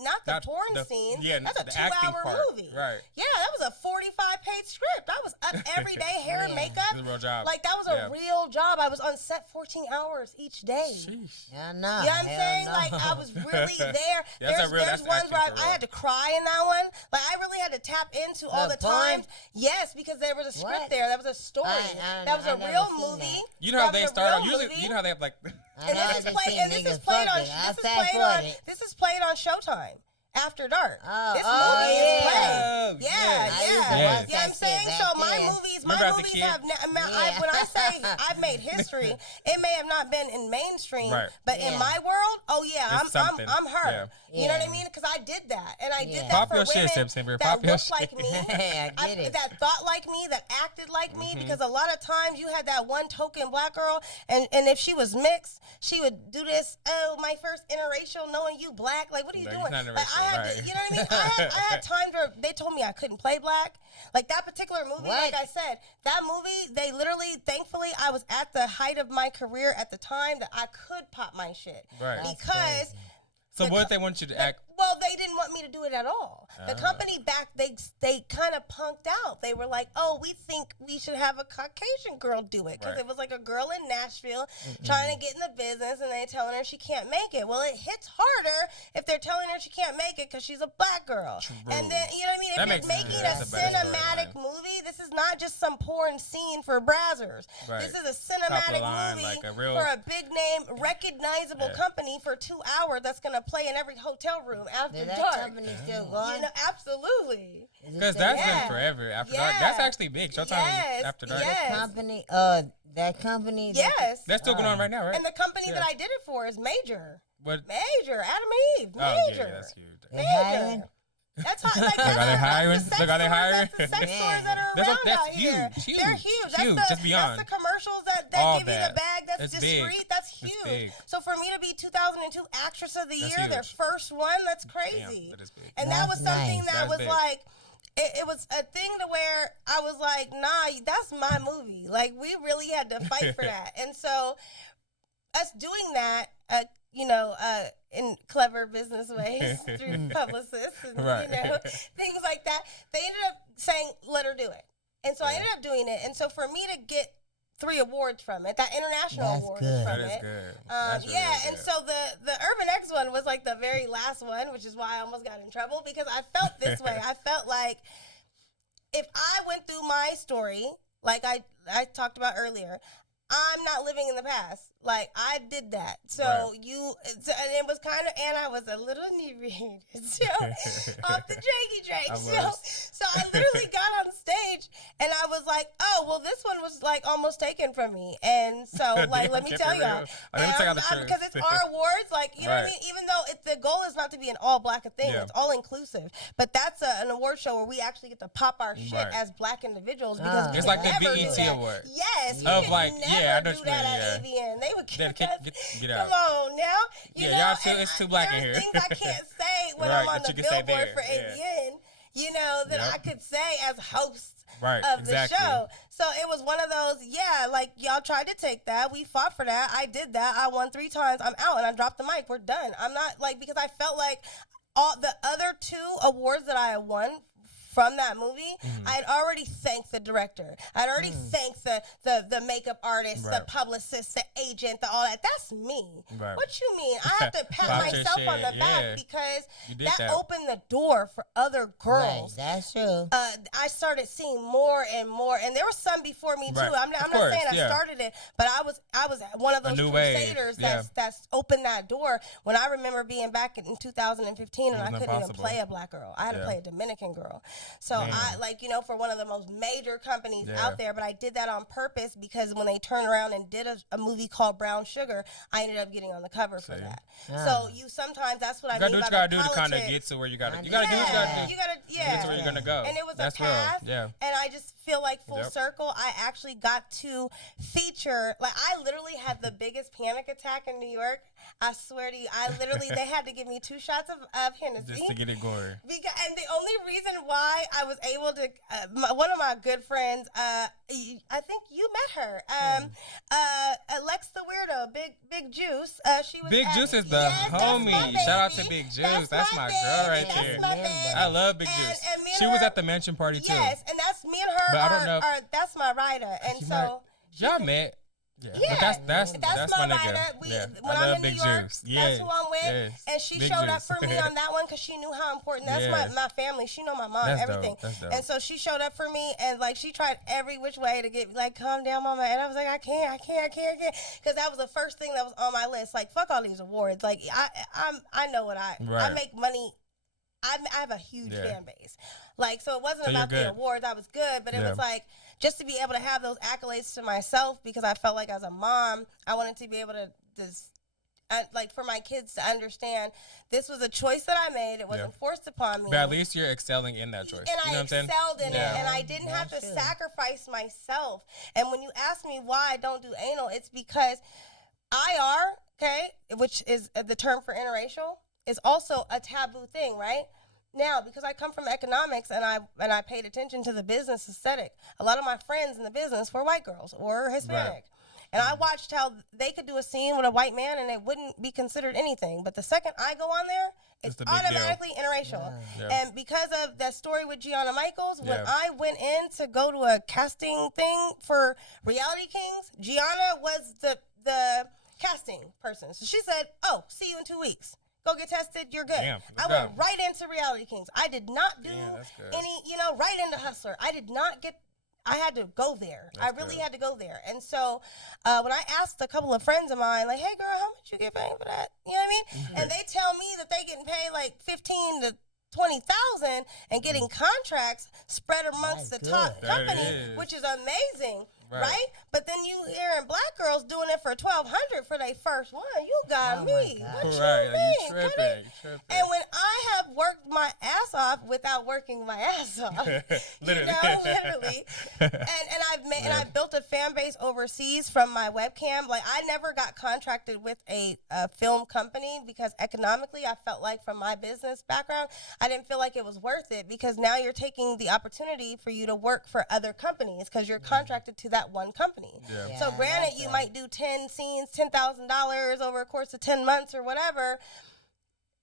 not the Not porn the- scene. yeah, That's a the acting 2-hour part. movie. Right. Yeah, that was a 45-page script. I was up every day, hair and Yeah. makeup. It's a real job. Like that was Yeah. a real job. I was on set 14 hours each day. Sheesh. Yeah, no. You know what I'm hell saying? no. Like I was really there. That's There's ones acting where for I real. had to cry in that one. Like I really had to tap into all the porn? times. Yes, because there was a script What? there. There was a story. I that was a never real seen movie. that. You know how That they was a start real off, usually, movie. you know how they have like, I And know this is this played. shit, And this nigga, is played fuck on. it. I This is fast played forward on. it. This is played on Showtime. After Dark. Oh, This oh, movie is yeah. playing. Yeah, I used to yeah. watch You know what that I'm saying? shit So back my then. movies Remember as a kid? have, when I say I've made history, it may have not been in mainstream, Right. but in Yeah. my world, oh yeah, It's something. I'm her. Yeah. You know what I Yeah. mean? Because I did that, and I did Yeah. that Pop for your women shit, September. that Pop your looked shit. like me. I get it. That thought like me, that acted like me, Mm-hmm. because a lot of times you had that one token black girl, and if she was mixed, she would do this. Oh, my first interracial, knowing you black. Like, what are you Like, doing? it's not Like, I had interracial, to, right. you know what I mean? I had times where they told me I couldn't play black. Like that particular movie, What? like I said, that movie, they literally, thankfully, I was at the height of my career at the time that I could pop my shit. Right. That's Because crazy. So what if they want you to act? well, they didn't want me to do it at all. The company back, they kind of punked out. They were like, "Oh, we think we should have a Caucasian girl do it," because Right. it was like a girl in Nashville trying to get in the business, and they telling her she can't make it. Well, it hits harder if they're telling her she can't make it because she's a black girl. True. And then you know what I mean? That If makes you're sense. making That's a a better cinematic storyline. movie, this is not just some porn scene for brazzers. Right. This is a Top of the cinematic line, movie like a real- for a big name, recognizable Yeah. company for 2 hours that's going to play in every hotel room after Is that dark. company still You going? know, absolutely. Is it Because still- that's Yeah. been forever. After Yeah. Dark, that's actually big. Showtime Yes. After Dark. Yes. company. That company. Yes. That's still going on right now, right? And the company Yeah. that I did it for is Major. But Major. Adam Eve. oh Major. yeah, that's huge. They Major. hiring? That's how, like, Look, are they hiring? That's the sex Look, are they stores, hiring? That's the sex Yeah. stores that are That's around what- that's out here. huge, They're huge, huge. huge, That's just beyond. That's the commercials that All give you that. the bag that's It's big. discreet. That's It's huge. big. So for me to be 2002 Actress of the That's Year, their huge. first one, that's Damn, crazy. that is big. And that was That's something nice. that That's was big. like, it was a thing to where I was like, nah, that's my movie. Like, we really had to fight for that. And so, us doing that, in clever business ways through publicists and, Right. things like that, they ended up saying, let her do it. And so I ended up doing it. And so, for me to get 3 awards from it, that international That's award good. from That is it. good. That's really, really And good. so the Urban X one was like the very last one, which is why I almost got in trouble, because I felt this way. I felt like if I went through my story, like I talked about earlier, I'm not living in the past. Like, I did that. So Right. and it was kind of, and I was a little inebriated, so, off the Drakey Drake. I So I literally got on stage, and I was like, oh, well, this one was, like, almost taken from me. And so, like, Damn, let me keep tell it y'all. real. Let me tell y'all the truth. Because it's our awards, like, you know what I Right. mean? Even though the goal is not to be an all-black thing, Yeah. it's all-inclusive. But that's an award show where we actually get to pop our shit Right. as black individuals, because we It's could like the never do BET that. award. Yes. Of, we could like, never yeah, I know do what you that mean, at AVN. They would Then kick us. get Come out. on now. You Yeah, know, y'all too- and it's too black in there's here. things I can't say when Right, I'm on that the you can say billboard there, for yeah. AVN, that Yep. I could say as host Right, of exactly. the show. So it was one of those, like, y'all tried to take that. We fought for that. I did that. I won 3 times. I'm out, and I dropped the mic. We're done. I'm not, like, because I felt like all the other 2 awards that I had won from that movie, Mm-hmm. I had already thanked the director. I'd already thanked the makeup artist, the Right. publicist, the agent, all that. That's me. Right. What you mean? I have to pat Pop your myself on the shit, back yeah. because You did that that. opened the door for other Right, girls. that's true. I started seeing more and more, and there was some before me too. Right. I'm Of not course, saying I yeah. started it, but I was one of those new wave, crusaders yeah. that's opened that door. When I remember being back in 2015, and I wasn't couldn't even possible. play a black girl. I had to Yeah. play a Dominican girl. So Man. I for one of the most major companies Yeah. out there, but I did that on purpose because when they turned around and did a movie called Brown Sugar, I ended up getting on the cover for See. that. Ah. So sometimes that's what I You gotta mean do what by you gotta the do to kind of politics. get to where you gotta. I You gotta do what you gotta do. You gotta, to get to where you're gonna go. And it was That's a path. real. Yeah. And I just feel like full Yep. circle, I actually got to feature, like, I literally had the biggest panic attack in New York. I swear to you, they had to give me 2 shots of Hennessy. Just to get it going. And the only reason why I was able to, one of my good friends, I think you met her, Alex the Weirdo, Big Juice. She was Big at- Juice is the Yes, that's homie. my Shout out to baby. Big Juice. That's my baby. girl right That's there. my baby. I love Big And- Juice. and me and She was her- at the mansion party too. Yes, and that's me and her. But I don't know if- that's my writer, and You so Y'all met. Yeah. yeah, But that's my my nigga. writer. Yeah. When I I'm love in Big New York, Juice. Yes. that's who I'm with, Yes. and she Big showed up Juice. for me on that one because she knew how important. That's Yeah. my family. She know my mom, That's everything. dope. That's dope. And so she showed up for me, and like she tried every which way to get like, calm down, mama. And I was like, I can't, because that was the first thing that was on my list. Like, fuck all these awards. Like, I know what I Right. make money I have a huge Yeah. fan base. Like, so it wasn't So you're about the good. awards. I was good, but it Yeah. was like just to be able to have those accolades to myself, because I felt like as a mom, I wanted to be able to like for my kids to understand this was a choice that I made. It wasn't forced upon me. But at least you're excelling in that choice. And you know I what I'm saying? excelled in Yeah. it, and I didn't have to That's true. sacrifice myself. And when you ask me why I don't do anal, it's because IR, okay, which is the term for interracial, is also a taboo thing, right? Now, because I come from economics and I paid attention to the business aesthetic, a lot of my friends in the business were white girls or Hispanic. Right. And I watched how they could do a scene with a white man and it wouldn't be considered anything. But the second I go on there, It's it's a big deal. automatically interracial. Yeah. And because of that story with Gianna Michaels, when Yeah. I went in to go to a casting thing for Reality Kings, Gianna was the casting person. So she said, "Oh, see you in 2 weeks. Go get tested. You're good." Damn, I let's went go. right into Reality Kings. I did not do Damn, that's good. any, right into Hustler. I did not get. I had to go there. That's I really good. had to go there. And so when I asked a couple of friends of mine, like, "Hey, girl, how much you get paid for that?" You know what I mean? And they tell me that they getting paid like 15 to 20,000 and getting contracts spread amongst That's the top good. That companies, is. which is amazing, Right. right? But then you hearing black girls doing it for 1,200 for their first one. You got Oh, me. my God. What you Right. Like, mean? you tripping. Cuddy? You tripping. And when I have worked my ass off without working my ass off, Literally. literally, and I've made and Yeah. I've built a fan base overseas from my webcam. Like I never got contracted with a film company because economically, I felt like from my business background, I didn't feel like it was worth it because now you're taking the opportunity for you to work for other companies because you're contracted to that one company. Yeah. Yeah. So granted, that's you right. might do 10 scenes, $10,000 over a course of 10 months or whatever.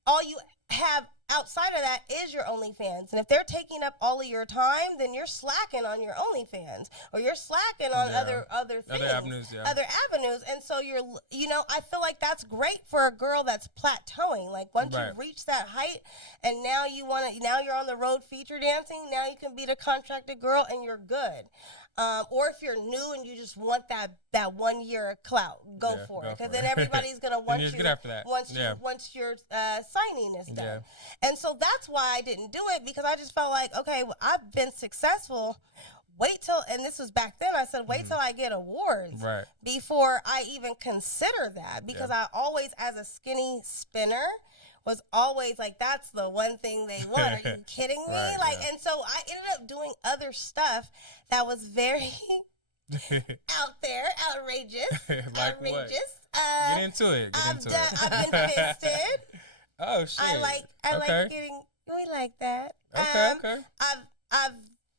All you have outside of that is your OnlyFans. And if they're taking up all of your time, then you're slacking on your OnlyFans or you're slacking on Yeah. other things. Other avenues, yeah. Other avenues. And so I feel like that's great for a girl that's plateauing. Like once Right. you've reached that height and now now you're on the road feature dancing, now you can be the contracted girl and you're good. Or if you're new and you just want that 1 year of clout, go Yeah, for go it. Because for then it. everybody's gonna want you you just get after that. once Yeah. your signing is done. Yeah. And so that's why I didn't do it because I just felt like, okay, well, I've been successful. Wait till, and this was back then. I said, wait till I get awards Right. before I even consider that because I always, as a skinny spinner, was always like, that's the one thing they want. Are you kidding me? Right, like, yeah. and so I ended up doing other stuff that was very out there, outrageous, Like what? outrageous. Get into it. Get into it. I've been fisted. Oh shit. I like Okay. getting. We like that. Okay. Okay. I've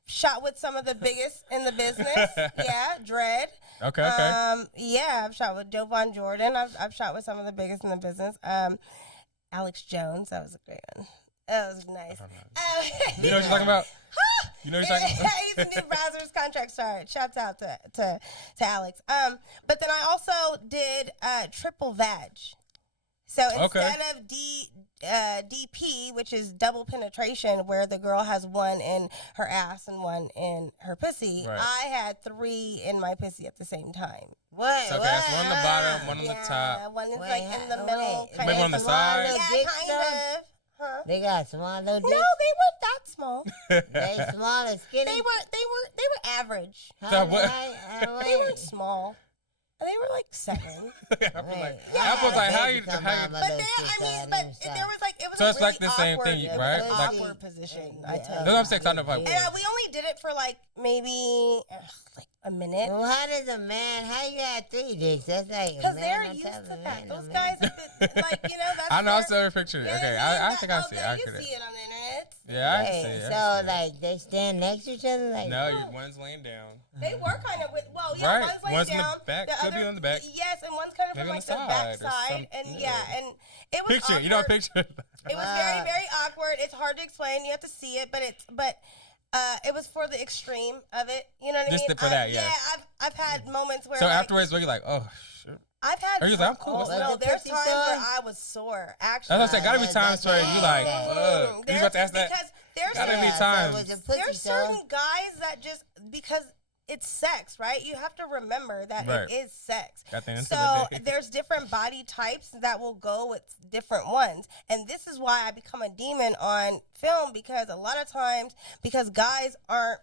shot with some of the biggest in the business. Yeah, Dread. Okay. Okay. Yeah, I've shot with Jovan Jordan. I've shot with some of the biggest in the business. Alex Jones. That was a great one. That was nice. You know what you're talking about? You know what you're talking about? He's a new Browser's contract star. Shouts out to Alex. But then I also did triple vag. So instead of DP, which is double penetration, where the girl has one in her ass and one in her pussy, Right. I had 3 in my pussy at the same time. What? So, okay, that's one on the bottom, one on the top. One is Wait, like in the middle. wait. Kind Maybe of on the Small side. little Yeah, dicks, kind though? of. Huh? They got small little No, dicks. they weren't that small. They small and skinny. They were average. How what? They weren't small. They were like 7. I was like, Yeah. I was like, how you? Come How on, my you? But little sister, but let me there stop. was like it was So a it's really like the same awkward, thing, it was right? an Like- awkward position. Yeah. I tell That's you. what I'm saying. Kind of like. And we only did it for like maybe like a minute Well, how does a man? How you got 3 dicks? That's like a because man they're on used top to of a that. man Those on guys, man. have been, like that's. I know. I their- saw her picture. Yeah, Okay, yeah, I think I oh, see. yeah, I you could. see it on the internet. Yeah, I Hey, see. it. so I see it. like they stand next to each other, like No, one's laying down. They were kind of yeah, Right. one's laying One's in the down. back, the could other, be on the back. Yes, and one's kind of Maybe from on like the the back side or side, some- and yeah. and it was Picture. awkward. You know, picture. It was very, very awkward. It's hard to explain. You have to see it, but it was for the extreme of it. You know what Just I mean? for that, yeah. Yeah, I've had moments where So like, afterwards, were you like, oh shit? I've had. Or you was like, I'm cool. Oh, What's no, up? there's Pussy times sore? where I was sore. Actually, That's what I said. Gotta be times where you like, Mm, you about to ask that? because there's Gotta be yeah, times. So was your pussy there's sore? certain guys that just because it's sex, right? You have to remember that Right. it is sex. At the end of So the day. there's different body types that will go with different ones. And this is why I become a demon on film, because a lot of times, because guys aren't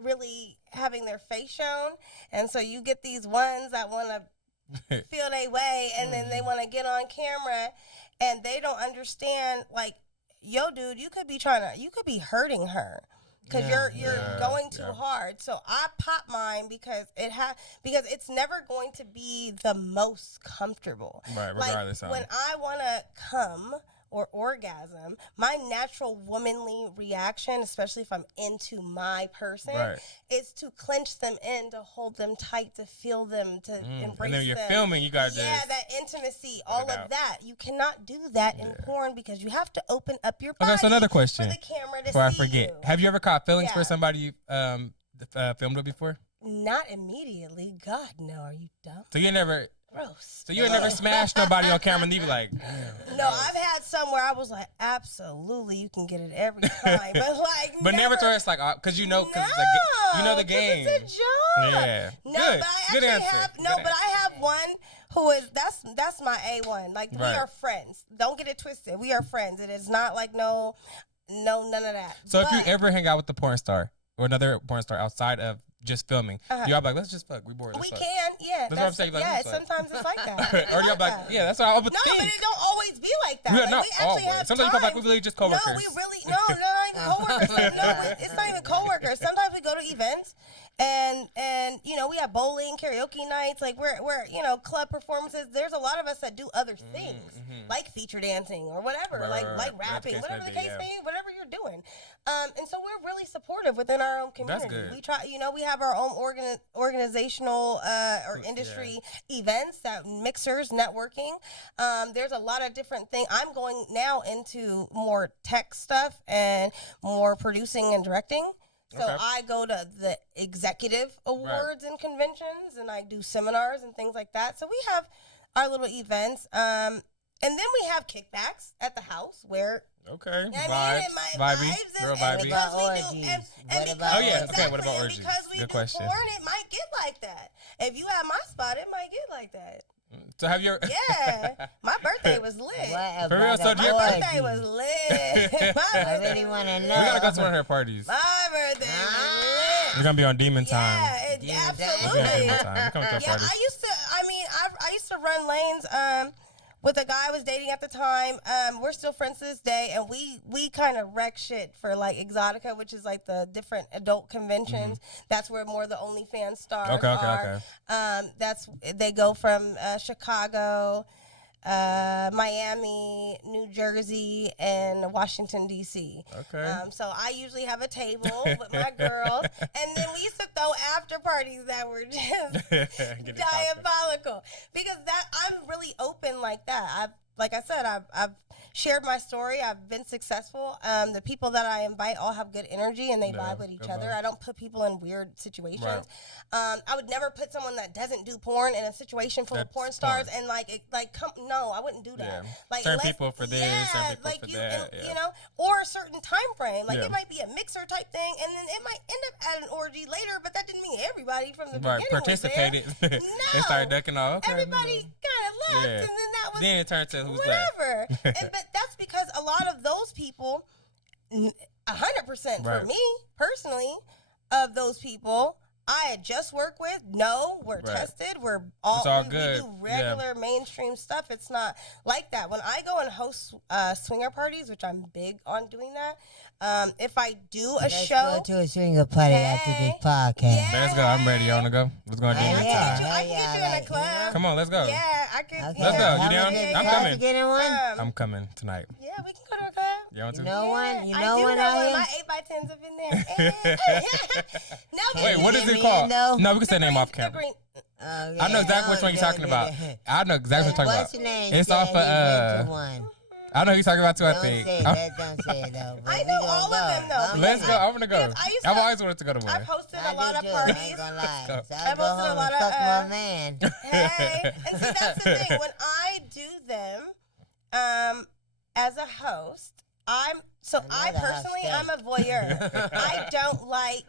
really having their face shown, and so you get these ones that want to feel their way, and then they want to get on camera, and they don't understand, like, yo, dude, you could be hurting her. Because you're going too hard. So I pop mine because because it's never going to be the most comfortable. Right, regardless like, of. when I want to come or orgasm, my natural womanly reaction, especially if I'm into my person, Right. is to clench them in, to hold them tight, to feel them, to embrace And then you're them. filming, you got Yeah, just. that intimacy, all it of out. that. You cannot do that in porn because you have to open up your body Okay, so another for question the camera to before I see forget. you. Have you ever caught feelings for Yeah. somebody you filmed with before? Not immediately. God, no. Are you dumb? So you never. Gross. So you ain't never smashed nobody on camera and you be like, damn. No, I've had some where I was like, absolutely, you can get it every time, but like, But never to where it's like, because you know, because you know the game. It's a job. Yeah. No, Good. but I Good actually answer. have Good but I have one who is that's my A1. Like, we Right. are friends. Don't get it twisted. We are friends. It is not like no none of that. So if you But ever hang out with the porn star or another porn star outside of just filming, you all be like, let's just fuck. We bored. we Let's fuck. can, yeah. That's what I'm saying, like, yeah, let's fuck. sometimes it's like that. Or y'all be like, that. yeah, that's what I would No, but think. it don't always be like that. Yeah, Like, not we actually always. have Sometimes you feel like we times- really just coworkers. No, we really not even coworkers. No, it's not even coworkers. Sometimes we go to events and you know, we have bowling, karaoke nights, like we're you know, club performances. There's a lot of us that do other things, like feature dancing or whatever, Right, like right, like right. Whatever the rapping, case whatever may the be, case yeah. may be, whatever you're doing. And so we're really supportive within our own That's community. good. We try, you know, we have our own organizational or industry events, that mixers, networking. There's a lot of different things. I'm going now into more tech stuff and more producing and directing. So Okay. I go to the executive awards and conventions, and I do seminars and things like that. So we have our little events. And then we have kickbacks at the house where Okay. I mean, Vibes. and my Vibey. vibes Real and vibey. because we do- Orgies. and What because- about Oh, yeah. exactly, Okay, what about and orgies? Because we Good do question. porn, it might get like that. If you have my spot, it might get like that. So have you? Yeah, my birthday was lit. What For real, about so a do you- My birthday orgy? was lit. My I birthday really want to was know. We gotta go to one of her parties. My birthday was We're lit. gonna be on Demon Time. Yeah, Demon Time. We're gonna be on absolutely. Demon Time. We're coming to a Yeah, party. I used to. I mean, I used to run lanes with a guy I was dating at the time. We're still friends to this day, and we kind of wreck shit for like Exotica, which is like the different adult conventions. That's where more the OnlyFans stars Okay, okay, are. okay. They go from Chicago, Miami, New Jersey, and Washington D.C. Okay. So I usually have a table with my girls, and then we used to throw after parties that were just Get it poppin'. diabolical, because that I'm really open like that. Like I said, I've shared my story. I've been successful. The people that I invite all have good energy and they Yeah, vibe with each good other. vibe. I don't put people in weird situations. Right. I would never put someone that doesn't do porn in a situation full of That's porn stars porn. and no, I wouldn't do that. Yeah. Like, Certain let's- people for this, yeah, certain people like for you, that, and, yeah. you know, or a certain time frame. Like Yeah. it might be a mixer type thing, and then it might end up at an orgy later. But that didn't mean everybody from the Right. beginning was there. Participated. They started ducking off. Okay. Everybody kind of left, Yeah. and then that was Then it turned to who's left. whatever. But that's because a lot of those people, 100% for Right. me personally, of those people I had just worked with, no, we're Right. tested. We're all, It's all we good. do regular mainstream stuff. It's not like that. When I go and host swinger parties, which I'm big on doing that, if I do a Let's show, go to a swinger party after this podcast. Yeah. Let's go. I'm ready. You wanna go? Let's go on Yeah, Demon yeah. Time. I can get you in a like, club. Come on, let's go. Yeah, I could. Okay, Let's go. You how down? we get- I'm you guys coming. Get in one? I'm coming tonight. Yeah, we can go to a club. You want to? You know one? You I know do one know out one. here? My 8x10s up in there. No, but Wait, you what get is it me called? in, though? No, we can say the name off the camera. green. Oh, I know yeah. exactly which Oh, one you're talking yeah, about. yeah. I know exactly what you're talking What's about. your name? It's off of, Said he went to one. I know who you're talking about too, I Don't think. say that. Don't say it though. but I we know gonna all of go. them, though. I'm Let's in. go. I'm gonna go. Because I used I've to- always wanted to go to one. I've hosted I a lot do of too, I parties. ain't gonna lie. go. So I I've go hosted a home lot and of, fuck my man. Hey, and see that's the thing. When I do them, as a host, I Another personally host I'm a voyeur. I don't like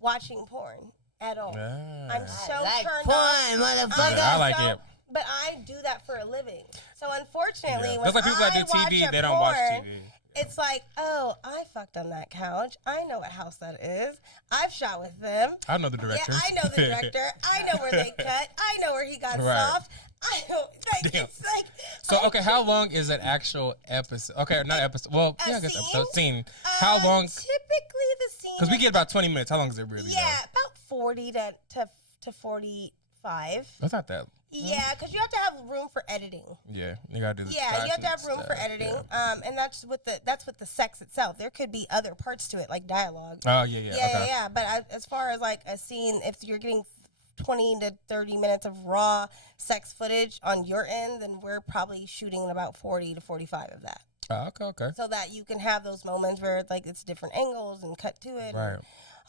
watching porn. at all. Ah. I'm so like turned porn, on. motherfucker. Yeah, I like so, it. But I do that for a living. So unfortunately, Yeah. when That's like people that I do watch TV, a they don't watch porn, TV. it's like, oh, I fucked on that couch. I know what house that is. I've shot with them. I know the Yeah, directors. I know the director. I know where they cut. I know where he got Right. soft. I know. Like, Damn. it's like. So okay, how long is an actual episode? Okay, not episode. Well, A yeah, I guess scene? episode scene. How long? Typically, the scene. Because we get about 20 minutes. How long is it really? Yeah, about 40 to 45. That's not that. Yeah, because you have to have room for editing. Yeah, you gotta do. The Yeah, you have to have cuts room and for stuff, editing. yeah. And that's with the sex itself. There could be other parts to it, like dialogue. Oh yeah, yeah. Okay. Yeah. But as far as like a scene, if you're getting 20 to 30 minutes of raw sex footage on your end, then we're probably shooting about 40 to 45 of that. Oh, okay. So that you can have those moments where like it's different angles and cut to it. Right. and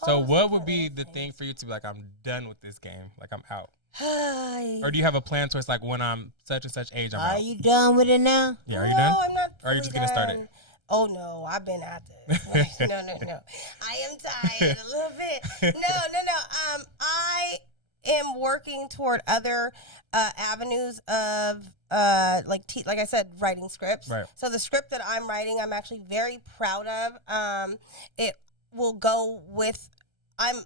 So all what those would be different the thing for you to be like, I'm done with this game, like I'm out? things. Or do you have a plan towards like when I'm such and such age, I'm Are out? you done with it now? Yeah, are you done? No, I'm not. Or are you just getting fully started? done. Oh no, I've been at this. Like, no. I am tired a little bit. No. I am working toward other avenues of like I said, writing scripts. Right. So the script that I'm writing, I'm actually very proud of. It will go with. I'm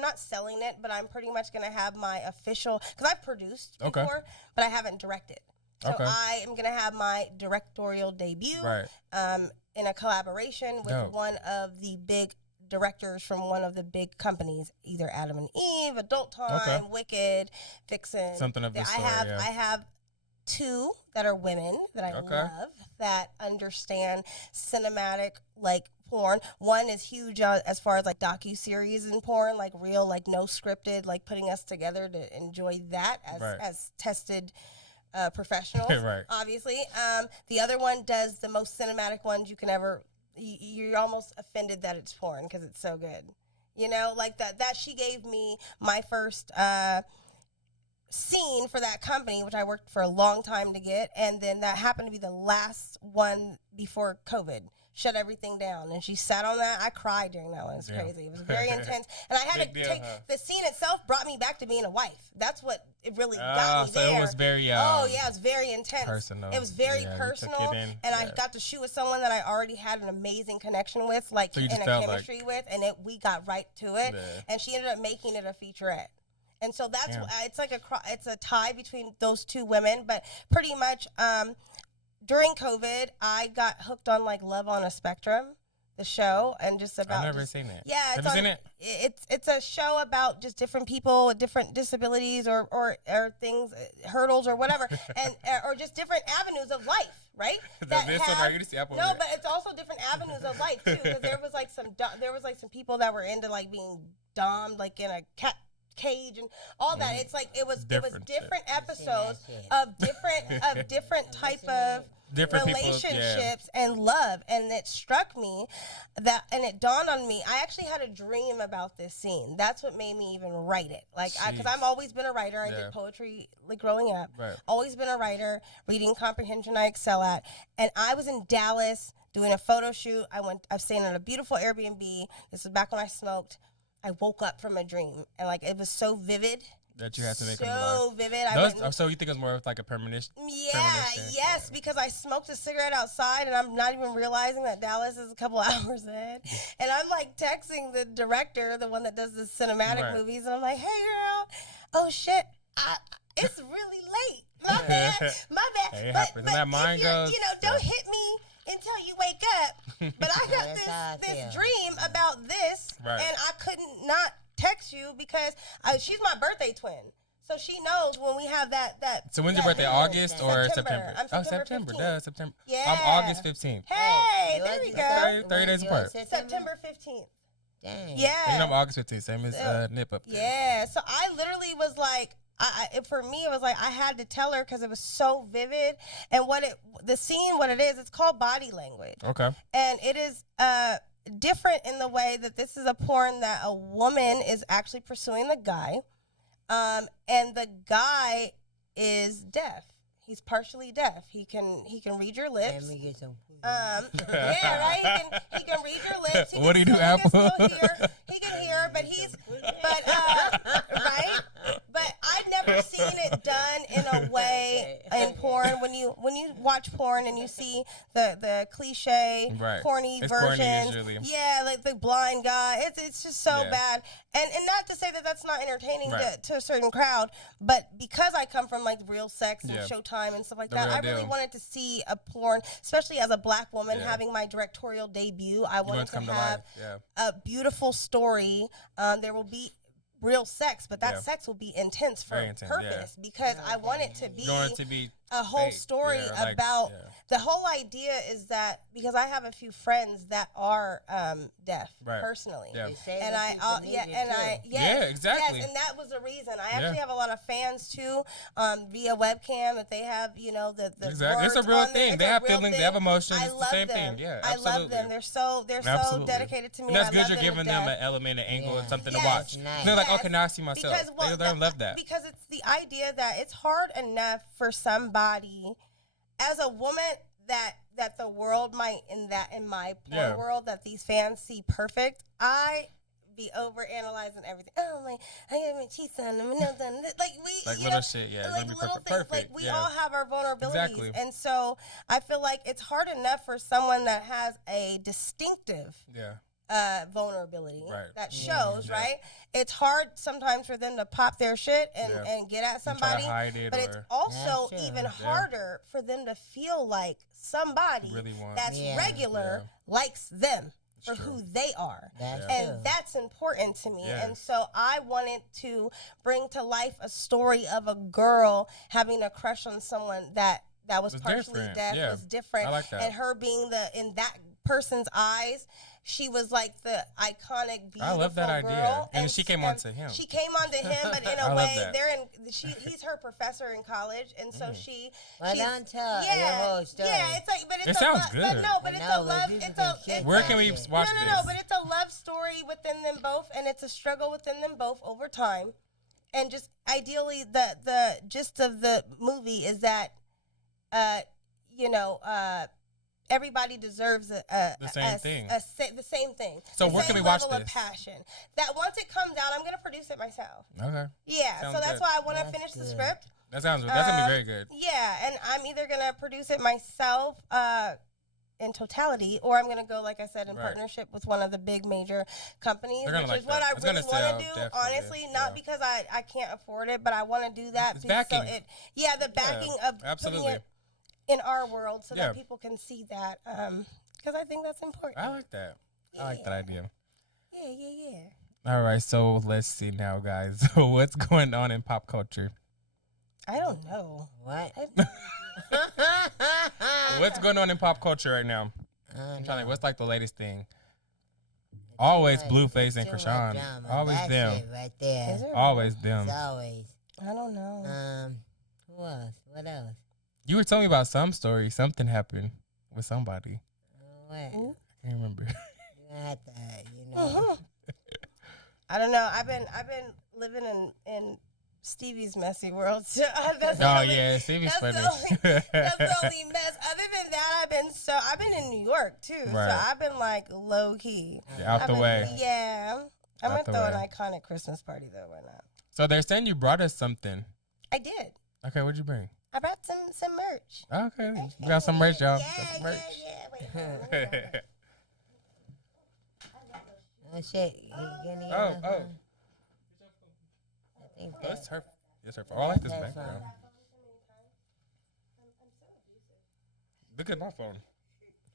not selling it, but I'm pretty much gonna have my official, because I've produced Okay. before, but I haven't directed. So Okay. I am gonna have my directorial debut Right. in a collaboration with Dope. one of the big directors from one of the big companies, either Adam and Eve, Adult Time, Okay. Wicked, Vixen. Something of this I sort, have yeah. I have two that are women that I Okay. love that understand cinematic like porn. One is huge as far as like docu-series and porn, like real, like no scripted, like putting us together to enjoy that as Right. as tested professionals. Right. Obviously. The other one does the most cinematic ones you can ever. You're almost offended that it's porn because it's so good. You know, like that she gave me my first scene for that company, which I worked for a long time to get, and then that happened to be the last one before COVID shut everything down, and she sat on that. I cried during that one. It was Damn. crazy. It was very intense, and I had Big to deal, take huh? the scene itself brought me back to being a wife. That's what it really got Ah, me so there. it was very oh yeah, it was very intense. personal. It was very Yeah, you took personal, it in, and I yeah. got to shoot with someone that I already had an amazing connection with, like So you just and a felt like- chemistry with, and we got right to it. Yeah. And she ended up making it a featurette. And so that's Damn. it's like it's a tie between those two women, but pretty much during COVID, I got hooked on like Love on a Spectrum, the show, and just about I've never just- seen it. Yeah, Have it's you on, seen it? It's a show about just different people with different disabilities or things, hurdles or whatever, and or just different avenues of life, right? This one right here, this Apple no, one. but it's also different avenues of life too, because there was like some people that were into like being domed like in a cat cage and all that. It's like it was Different shit. different episodes shit. of different type of Different people, yeah. relationships and love, and it struck me that, and it dawned on me, I actually had a dream about this scene. That's what made me even write it, like because Jeez. I've always been a writer. I Yeah. did poetry like growing up. Right. Always been a writer. Reading comprehension I excel at, and I was in Dallas doing a photo shoot. I've stayed in a beautiful Airbnb. This was back when I smoked. I woke up from a dream, and like it was so vivid, That you had to make them alive. so vivid. So you think it was more of like a premonition? Yeah, Premonition. yes, because I smoked a cigarette outside, and I'm not even realizing that Dallas is a couple hours ahead. And I'm like texting the director, the one that does the cinematic Right. movies, and I'm like, "Hey, girl, oh shit, it's really late. My bad, my bad." Hey, it but happens. And that mind if you're- goes, don't yeah. hit me until you wake up. But I got That's how I this feel. dream about this, Right. and I couldn't not text you because she's my birthday twin. So she knows when we have that. So when's your that birthday? happens. August or September? I'm Oh, September September. 15th. Duh, September. Yeah. I'm August 15th. Hey, yours there we is go. Okay. 30 days Yours apart. September 15th. Dang. Yeah. And I'm August 15th. Same as Nip up there. Yeah. So I literally was like, for me, it was like I had to tell her because it was so vivid. And the scene, what it is, it's called Body Language. Okay. And it is different in the way that this is a porn that a woman is actually pursuing the guy. And the guy is deaf. He's partially deaf. He can read your Let lips. me get some food. Yeah, right. He can read your lips. What do you do, He can Apple? still hear. He can hear, but he's but seen it done in a way in porn. When you watch porn and you see the cliche, Right. corny It's corny versions, usually. yeah, like the blind guy. It's just so Yeah. bad. And not to say that that's not entertaining Right. to a certain crowd, but because I come from like real sex and Yeah. Showtime and stuff like The that, real I really deal. wanted to see a porn, especially as a black woman Yeah. having my directorial debut. I You want wanted it to come to to have life. Yeah. a beautiful story. There will be real sex, but that Yeah. sex will be intense for Very intense, yeah. purpose because I want it to be You want it to be a whole fake, story yeah, like, about yeah. the whole idea is that because I have a few friends that are deaf Right. personally. Yeah. And yes, Yeah, exactly. yes, and that was the reason. I actually have a lot of fans too, via webcam. If they have, the Exactly. It's a words real on there, thing. it's They a have real feelings. They thing. have emotions. I It's the love same them. thing. Yeah, I love absolutely. them. They're so Absolutely. dedicated to me. And that's and I good. love You're them to giving them death. an element, an angle, and something to Yes. watch. Nice. They're like, Yes. okay, now I see myself. Because They love that. Because it's the idea that it's hard enough for somebody as a woman that the world might in my porn Yeah. world that these fans see perfect. I be over analyzing everything. Oh my, I got my teeth done. I'm not done. Like we, Like you little know, shit. Yeah, like gonna be little perfect. things. Like we yeah. all have our vulnerabilities, Exactly. and so I feel like it's hard enough for someone that has a distinctive Yeah. vulnerability Right. that Yeah. shows, Yeah. right? It's hard sometimes for them to pop their shit and, Yeah. and get at And try to somebody, hide it but it's or also That's true. even Yeah. harder for them to feel like somebody really want. that's Yeah. regular Yeah. likes them It's for true. who they are. That's Yeah. And true. that's important to me. Yes. And so I wanted to bring to life a story of a girl having a crush on someone that was Was partially different. deaf, Yeah. was different. I like that. And her being in that person's eyes, she was like the iconic, beautiful I love that idea. girl. And she came on to him. She came on to him, but in I a love way, that. he's her professor in college, and so Mm. Well, she's- don't tell yeah, your whole story. yeah, it's like, but it's It a sounds love, good. But no, but I it's know, a but love. people It's can a check Where that can we shit. watch no, this? but it's a love story within them both, and it's a struggle within them both over time. And just ideally, the gist of the movie is that, everybody deserves the same thing. the same thing. So the where can same we watch level of this? passion. That once it comes out, I'm gonna produce it myself. Okay. Yeah, Sounds so that's good. why I want to That's finish the good. script. That's gonna be very good. Yeah, and I'm either gonna produce it myself in totality, or I'm gonna go, like I said, in Right. partnership with one of the big major companies, They're gonna which like is what that. I It's really gonna sell, want to do. definitely, Honestly, not yeah. because I can't afford it, but I want to do that. It's So backing. the backing of putting absolutely. it in our world, so Yeah. that people can see that. Because I think that's important. I like that. I like that idea. Yeah. All right, so let's see now, guys. So what's going on in pop culture? I don't know. What? What's going on in pop culture right now? I I'm don't trying to. know. What's like the latest thing? Always Like, Blueface and too much Krishan. drama. Always That them. shit right there. Is there? Always them. It's always. I don't know. Who else? What else? You were telling me about some story. Something happened with somebody. What? Ooh. I can't remember. You have to, Mhm. I don't know. I've been living in Stevie's messy world. So that's the Oh only- yeah, Stevie's that's funny. That's the only mess. Other than that, I've been in New York too. Right. So I've been like low key. Out I've the been- way. Yeah. I'm Out gonna the throw way. an iconic Christmas party though. Why not? So they're saying you brought us something. I did. Okay, what'd you bring? I brought some merch. Okay, we got some merch, y'all. Yeah, Got some merch. yeah. Wait, hold on, let me grab it. Oh shit! You getting Oh, oh. I think Oh, that. it's her. It's her phone. Oh, I like this That's background. fine. Look at my phone.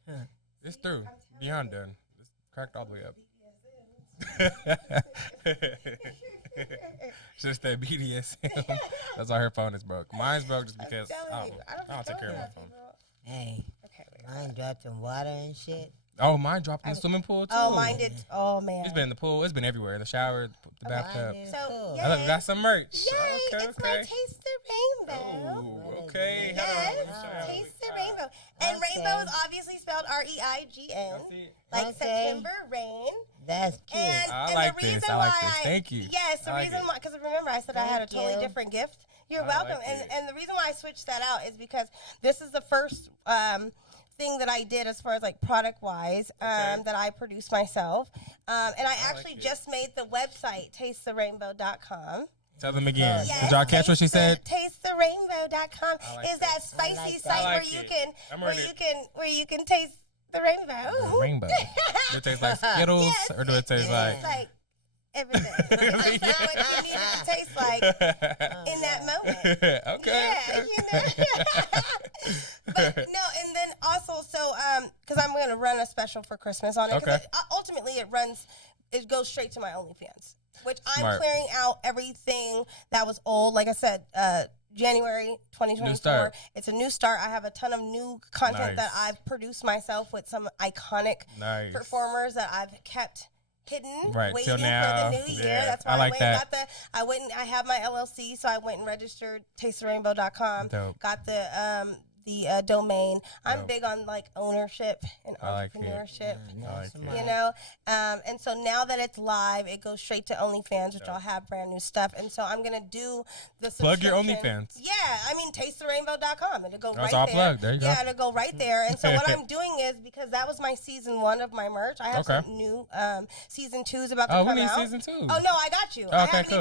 Huh. It's through. Beyond done. It's cracked all the way up. Just that BDSM. That's why her phone is broke. Mine's broke just because I don't take care of my phone. Hey, Okay, wait. mine dropped in water and shit. Oh, mine dropped in the swimming pool too. Oh, mine did. Oh man. It's been in the pool. It's been everywhere. The shower, the bathtub. Mine is So, cool. yeah. I look, we got some merch. Yay! Okay, It's my okay. Taste the Rainbow. Oh, okay. Yes, Oh, Taste the Rainbow. And Okay. rainbow is obviously spelled REIGN, like Okay. September rain. That's cute. And, I and like the this. reason I like why this. Thank you. Yes, the I like reason it. why, because remember I said I had a Thank totally you. different gift. You're I welcome. like and it. and the reason why I switched that out is because this is the first thing that I did as far as like product wise Okay. that I produced myself. And I like actually it. just made the website tastetherainbow.com. Tell them again. Yes, Did y'all catch what she said? TasteTheRainbow.com I like is that spicy like that. site I like where you it. can I'm where ready. you can taste the rainbow. Rainbow. Do it taste like Skittles Yes, or do it taste it like? tastes like everything. It tastes like what you need it to taste like in that moment. Okay. Yeah, you know. But no, and then also, so because I'm gonna run a special for Christmas on it. Okay. Ultimately, it goes straight to my OnlyFans, which I'm Smart. clearing out everything that was old. Like I said, January 2024. New start. It's a new start. I have a ton of new content that Nice. I've produced myself with some iconic Nice. performers that I've kept hidden, Right, waiting till now. for the new year. Yeah, That's why I like went and that. got I have my LLC, so I went and registered TasteTheRainbow.com. Dope. Got the domain. I'm Dope. big on like ownership and I like it. entrepreneurship. I like it. You know, and so now that it's live, it goes straight to OnlyFans, which Dope. I'll have brand new stuff. And so I'm gonna do the Plug your subscription. OnlyFans. Yeah, I mean, TasteTheRainbow.com. It'll go That's right all there. plugged. There you go. Yeah, it'll go right there. And so what I'm doing is, because that was my season 1 of my merch, I have Okay. some new season 2 is about to Oh, come we need out. season 2. Oh no, I got you. I Okay, haven't cool.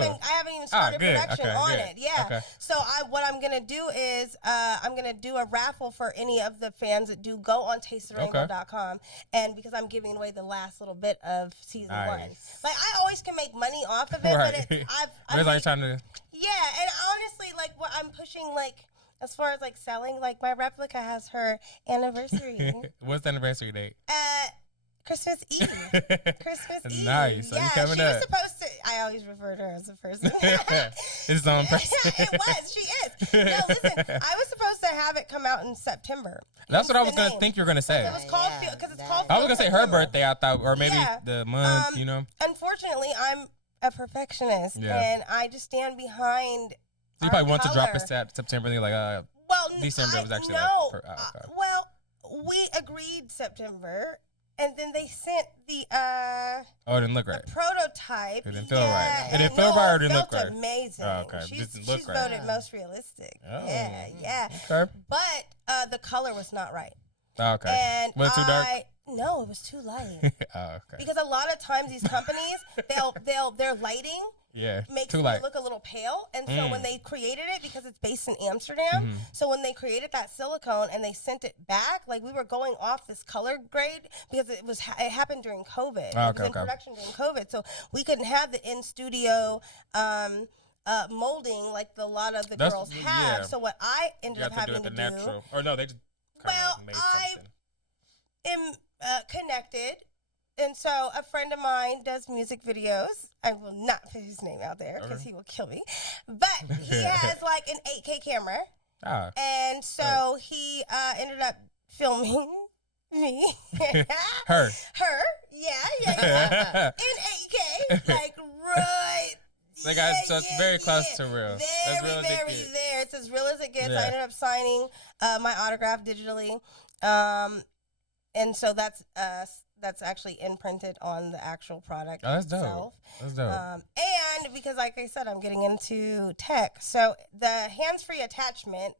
even started good. production Okay, on good. it. Yeah. Okay. So what I'm gonna do is I'm gonna do a raffle for any of the fans that do go on TasteTheRainbow.com, and because I'm giving away the last little bit of season 1. Nice. Like, I always can make money off of it, Right. but We're like trying to. yeah, and honestly, like, what I'm pushing, like, as far as like selling, like, my replica has her anniversary. What's the anniversary date? Christmas Eve. Christmas Eve. Nice. So you Yeah, coming she was up. supposed to. I always refer to her as a person. It's on person. It was. She is. No, listen. I was supposed to have it come out in September. That's what I was Hence the gonna name. think you were gonna say. It was called Yeah, because it's that- called. I was gonna say her September. birthday. I thought, or maybe Yeah. the month. You know, Unfortunately, I'm a perfectionist, Yeah. and I just stand behind. so you our probably want to drop color. a September. And you're like, Well, December was actually no. like okay. Well, we agreed September, and then they sent the Oh, it didn't look right. the prototype. It didn't feel right. It and didn't feel right or it didn't felt look right? amazing. Oh, okay. She's, Didn't look she's right. voted most realistic. Oh. Yeah. Okay. But the color was not right. Oh, okay. And Was it too dark? No, it was too light. Oh, okay. Because a lot of times these companies, their lighting Yeah. makes Too me light. look a little pale. And so when they created it, because it's based in Amsterdam, Mhm. so when they created that silicone and they sent it back, like, we were going off this color grade because it happened during COVID. Oh, It was in okay. production during COVID. So we couldn't have the in-studio molding like a lot of the That's- girls have. yeah. So what I ended You up have to do having it to the do natural. Or no, they just kind Well, of made I- something. am connected. And so a friend of mine does music videos. I will not put his name out there because Okay. he will kill me. But he has like an 8K camera. Ah. And so he ended up filming me. Her. Her. Yeah. In 8K. Like, right. So, guys, so it's very close to real. Very, As real as it very gets. there. It's as real as it gets. Yeah. I ended up signing my autograph digitally. And so that's actually imprinted on the actual product Oh, that's dope. itself. That's dope. And because, like I said, I'm getting into tech. So the hands-free attachment,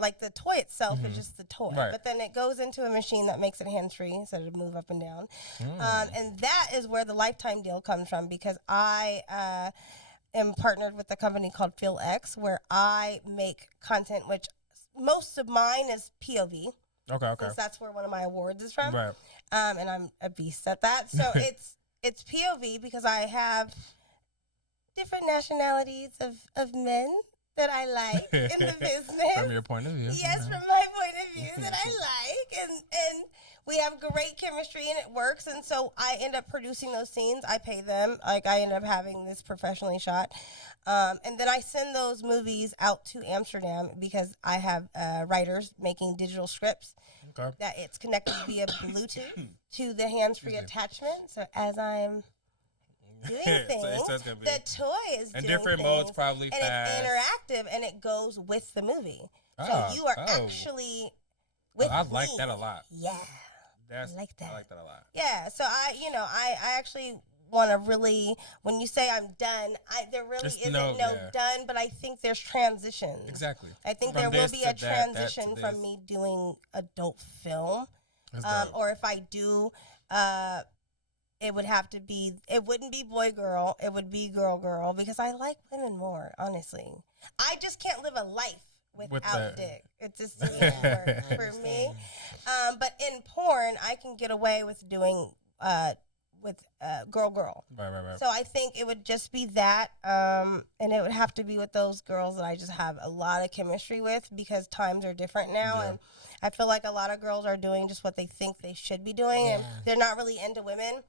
like the toy itself is just the toy. Right. But then it goes into a machine that makes it hands-free so it'll move up and down. Mm. And that is where the lifetime deal comes from, because I am partnered with a company called PhilX, where I make content, which most of mine is POV. Okay. Since that's where one of my awards is from. Right. And I'm a beast at that. So it's POV because I have different nationalities of men that I like in the business. From your point of view. Yes, from my point of view that I like, and we have great chemistry and it works. And so I end up producing those scenes. I pay them. Like, I end up having this professionally shot. And then I send those movies out to Amsterdam because I have writers making digital scripts Okay. that it's connected via Bluetooth to the hands-free attachment. So as I'm doing things, so it's gonna be the toy is in doing different things, modes, probably and fast. it's interactive, and it goes with the movie. Oh, So you are oh. actually with I like me. that a lot. Yeah. That's, I like that. I like that a lot. Yeah, so I actually want to really, when you say I'm done, there really Just isn't no, no yeah. done, but I think there's transitions. Exactly. I think From there will this be to a that, that to transition from this. me doing adult film, That's dope. or if I do it would have to be, it wouldn't be boy girl, it would be girl girl, because I like women more, honestly. I just can't live a life without dick. It just doesn't work for me. But in porn, I can get away with doing girl girl. Right. So I think it would just be that, and it would have to be with those girls that I just have a lot of chemistry with, because times are different now, and I feel like a lot of girls are doing just what they think they should be doing, and they're not really into women.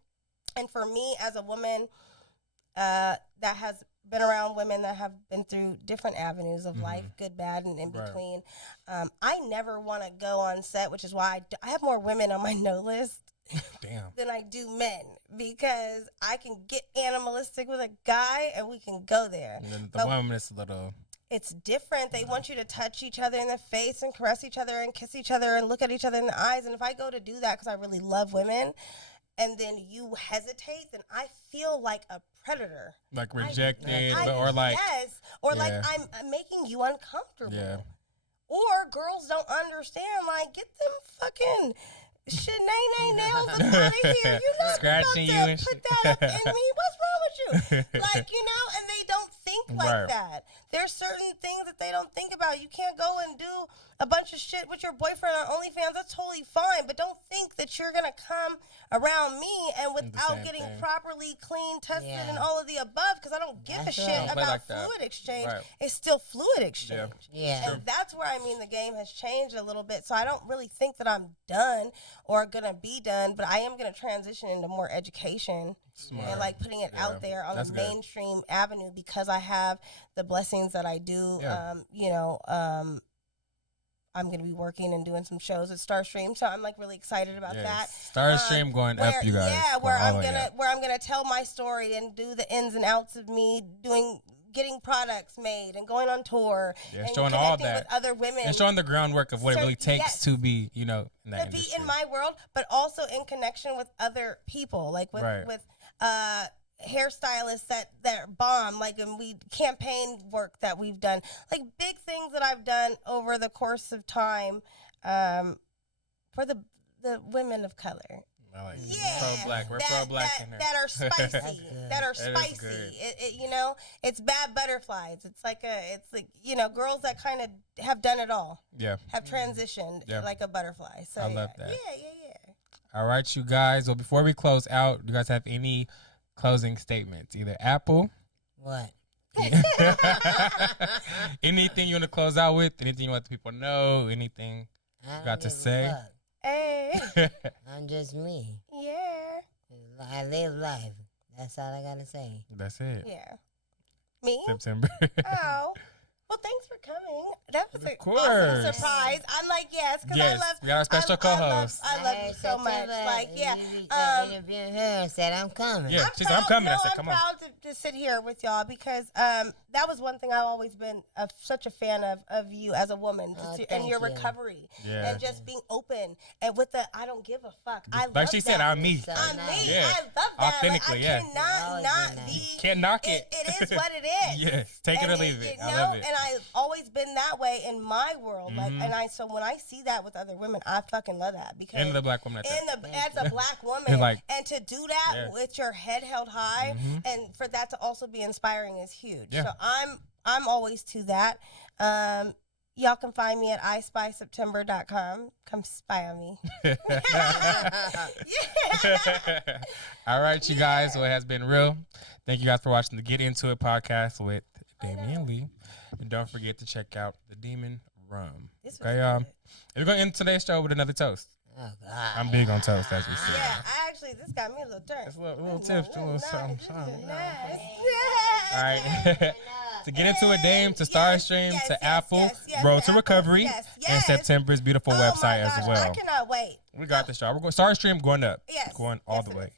And for me, as a woman that has been around women that have been through different avenues of life, good, bad, and in between, I never want to go on set, which is why I have more women on my no list than I do men, because I can get animalistic with a guy and we can go there. And then the woman is a little... It's different. They want you to touch each other in the face and caress each other and kiss each other and look at each other in the eyes. And if I go to do that because I really love women, and then you hesitate, then I feel like a predator. Like rejected, or like... Yes, or like I'm making you uncomfortable. Yeah. Or girls don't understand, like, get them fucking... Shanae nails up out of here. You're not scratching you and put that up in me. What's wrong with you? Like, you know, and they don't think like that. There's certain things that they don't think about. You can't go and do a bunch of shit with your boyfriend on OnlyFans. That's totally fine. But don't think that you're going to come around me and without getting properly clean, tested, and all of the above, because I don't give a shit about fluid exchange. It's still fluid exchange. And that's where, I mean, the game has changed a little bit. So I don't really think that I'm done or going to be done, but I am going to transition into more education. Smart. And like putting it out there on the mainstream avenue, because I have the blessings that I do. You know, I'm going to be working and doing some shows at Starstream, so I'm like really excited about that. Starstream going up, you guys. Yeah, where I'm gonna tell my story and do the ins and outs of me getting products made and going on tour and showing all that with other women and showing the groundwork of what it really takes to be, you know, in that industry. Be in my world, but also in connection with other people, like with hairstylists that bomb, like, and we campaign work that we've done, like big things that I've done over the course of time for the women of color. Like pro-black. We're pro-black in here. That are spicy. that are spicy. It, you know, it's bad butterflies. It's like you know, girls that kind of have done it all. Yeah. Have transitioned like a butterfly. So I love that. Yeah. All right, you guys. Well, before we close out, do you guys have any closing statements? Either Apple. What? Anything you want to close out with? Anything you want the people to know? Anything you got to say? Hey. I'm just me. Yeah. I live life. That's all I gotta say. That's it. Yeah. Me? September. Oh. Well, thanks for coming. That was an awesome surprise. I'm like, yes, because I love. We got our special co-host. I love you so much. Like, yeah. Interviewing her and said, I'm coming. Yeah, she said, I'm coming. I said, come on. I'm proud to sit here with y'all, because that was one thing I've always been such a fan of you as a woman, and your recovery, and just being open, and with the I don't give a fuck. I love like she said, I'm me. I'm me. Yeah. I love that. Authentically, I cannot not be. Can't knock it. It is what it is. Yes, take it or leave it. I love it. And I've always been that way in my world. Like, and so when I see that with other women, I fucking love that, because and the black woman as a black woman, like, and to do that with your head held high, and for that to also be inspiring is huge. So I'm always to that. Y'all can find me at ispyseptember.com. Come spy on me. All right, you guys. Well, it has been real. Thank you guys for watching the Get Into It podcast with Damian Lee. And don't forget to check out the Demon Rum. Okay, we're going to end today's show with another toast. Oh, God. I'm big on toast, as we said. Yeah, this got me a little turn. It's a little tips, a little something. Nice. All right. To Get Into It, Dame, to Starstream, to Apple, Road to Recovery, and September's beautiful website as well. I cannot wait. We got this, y'all. We're going Starstream going up. Yes. Going all the way.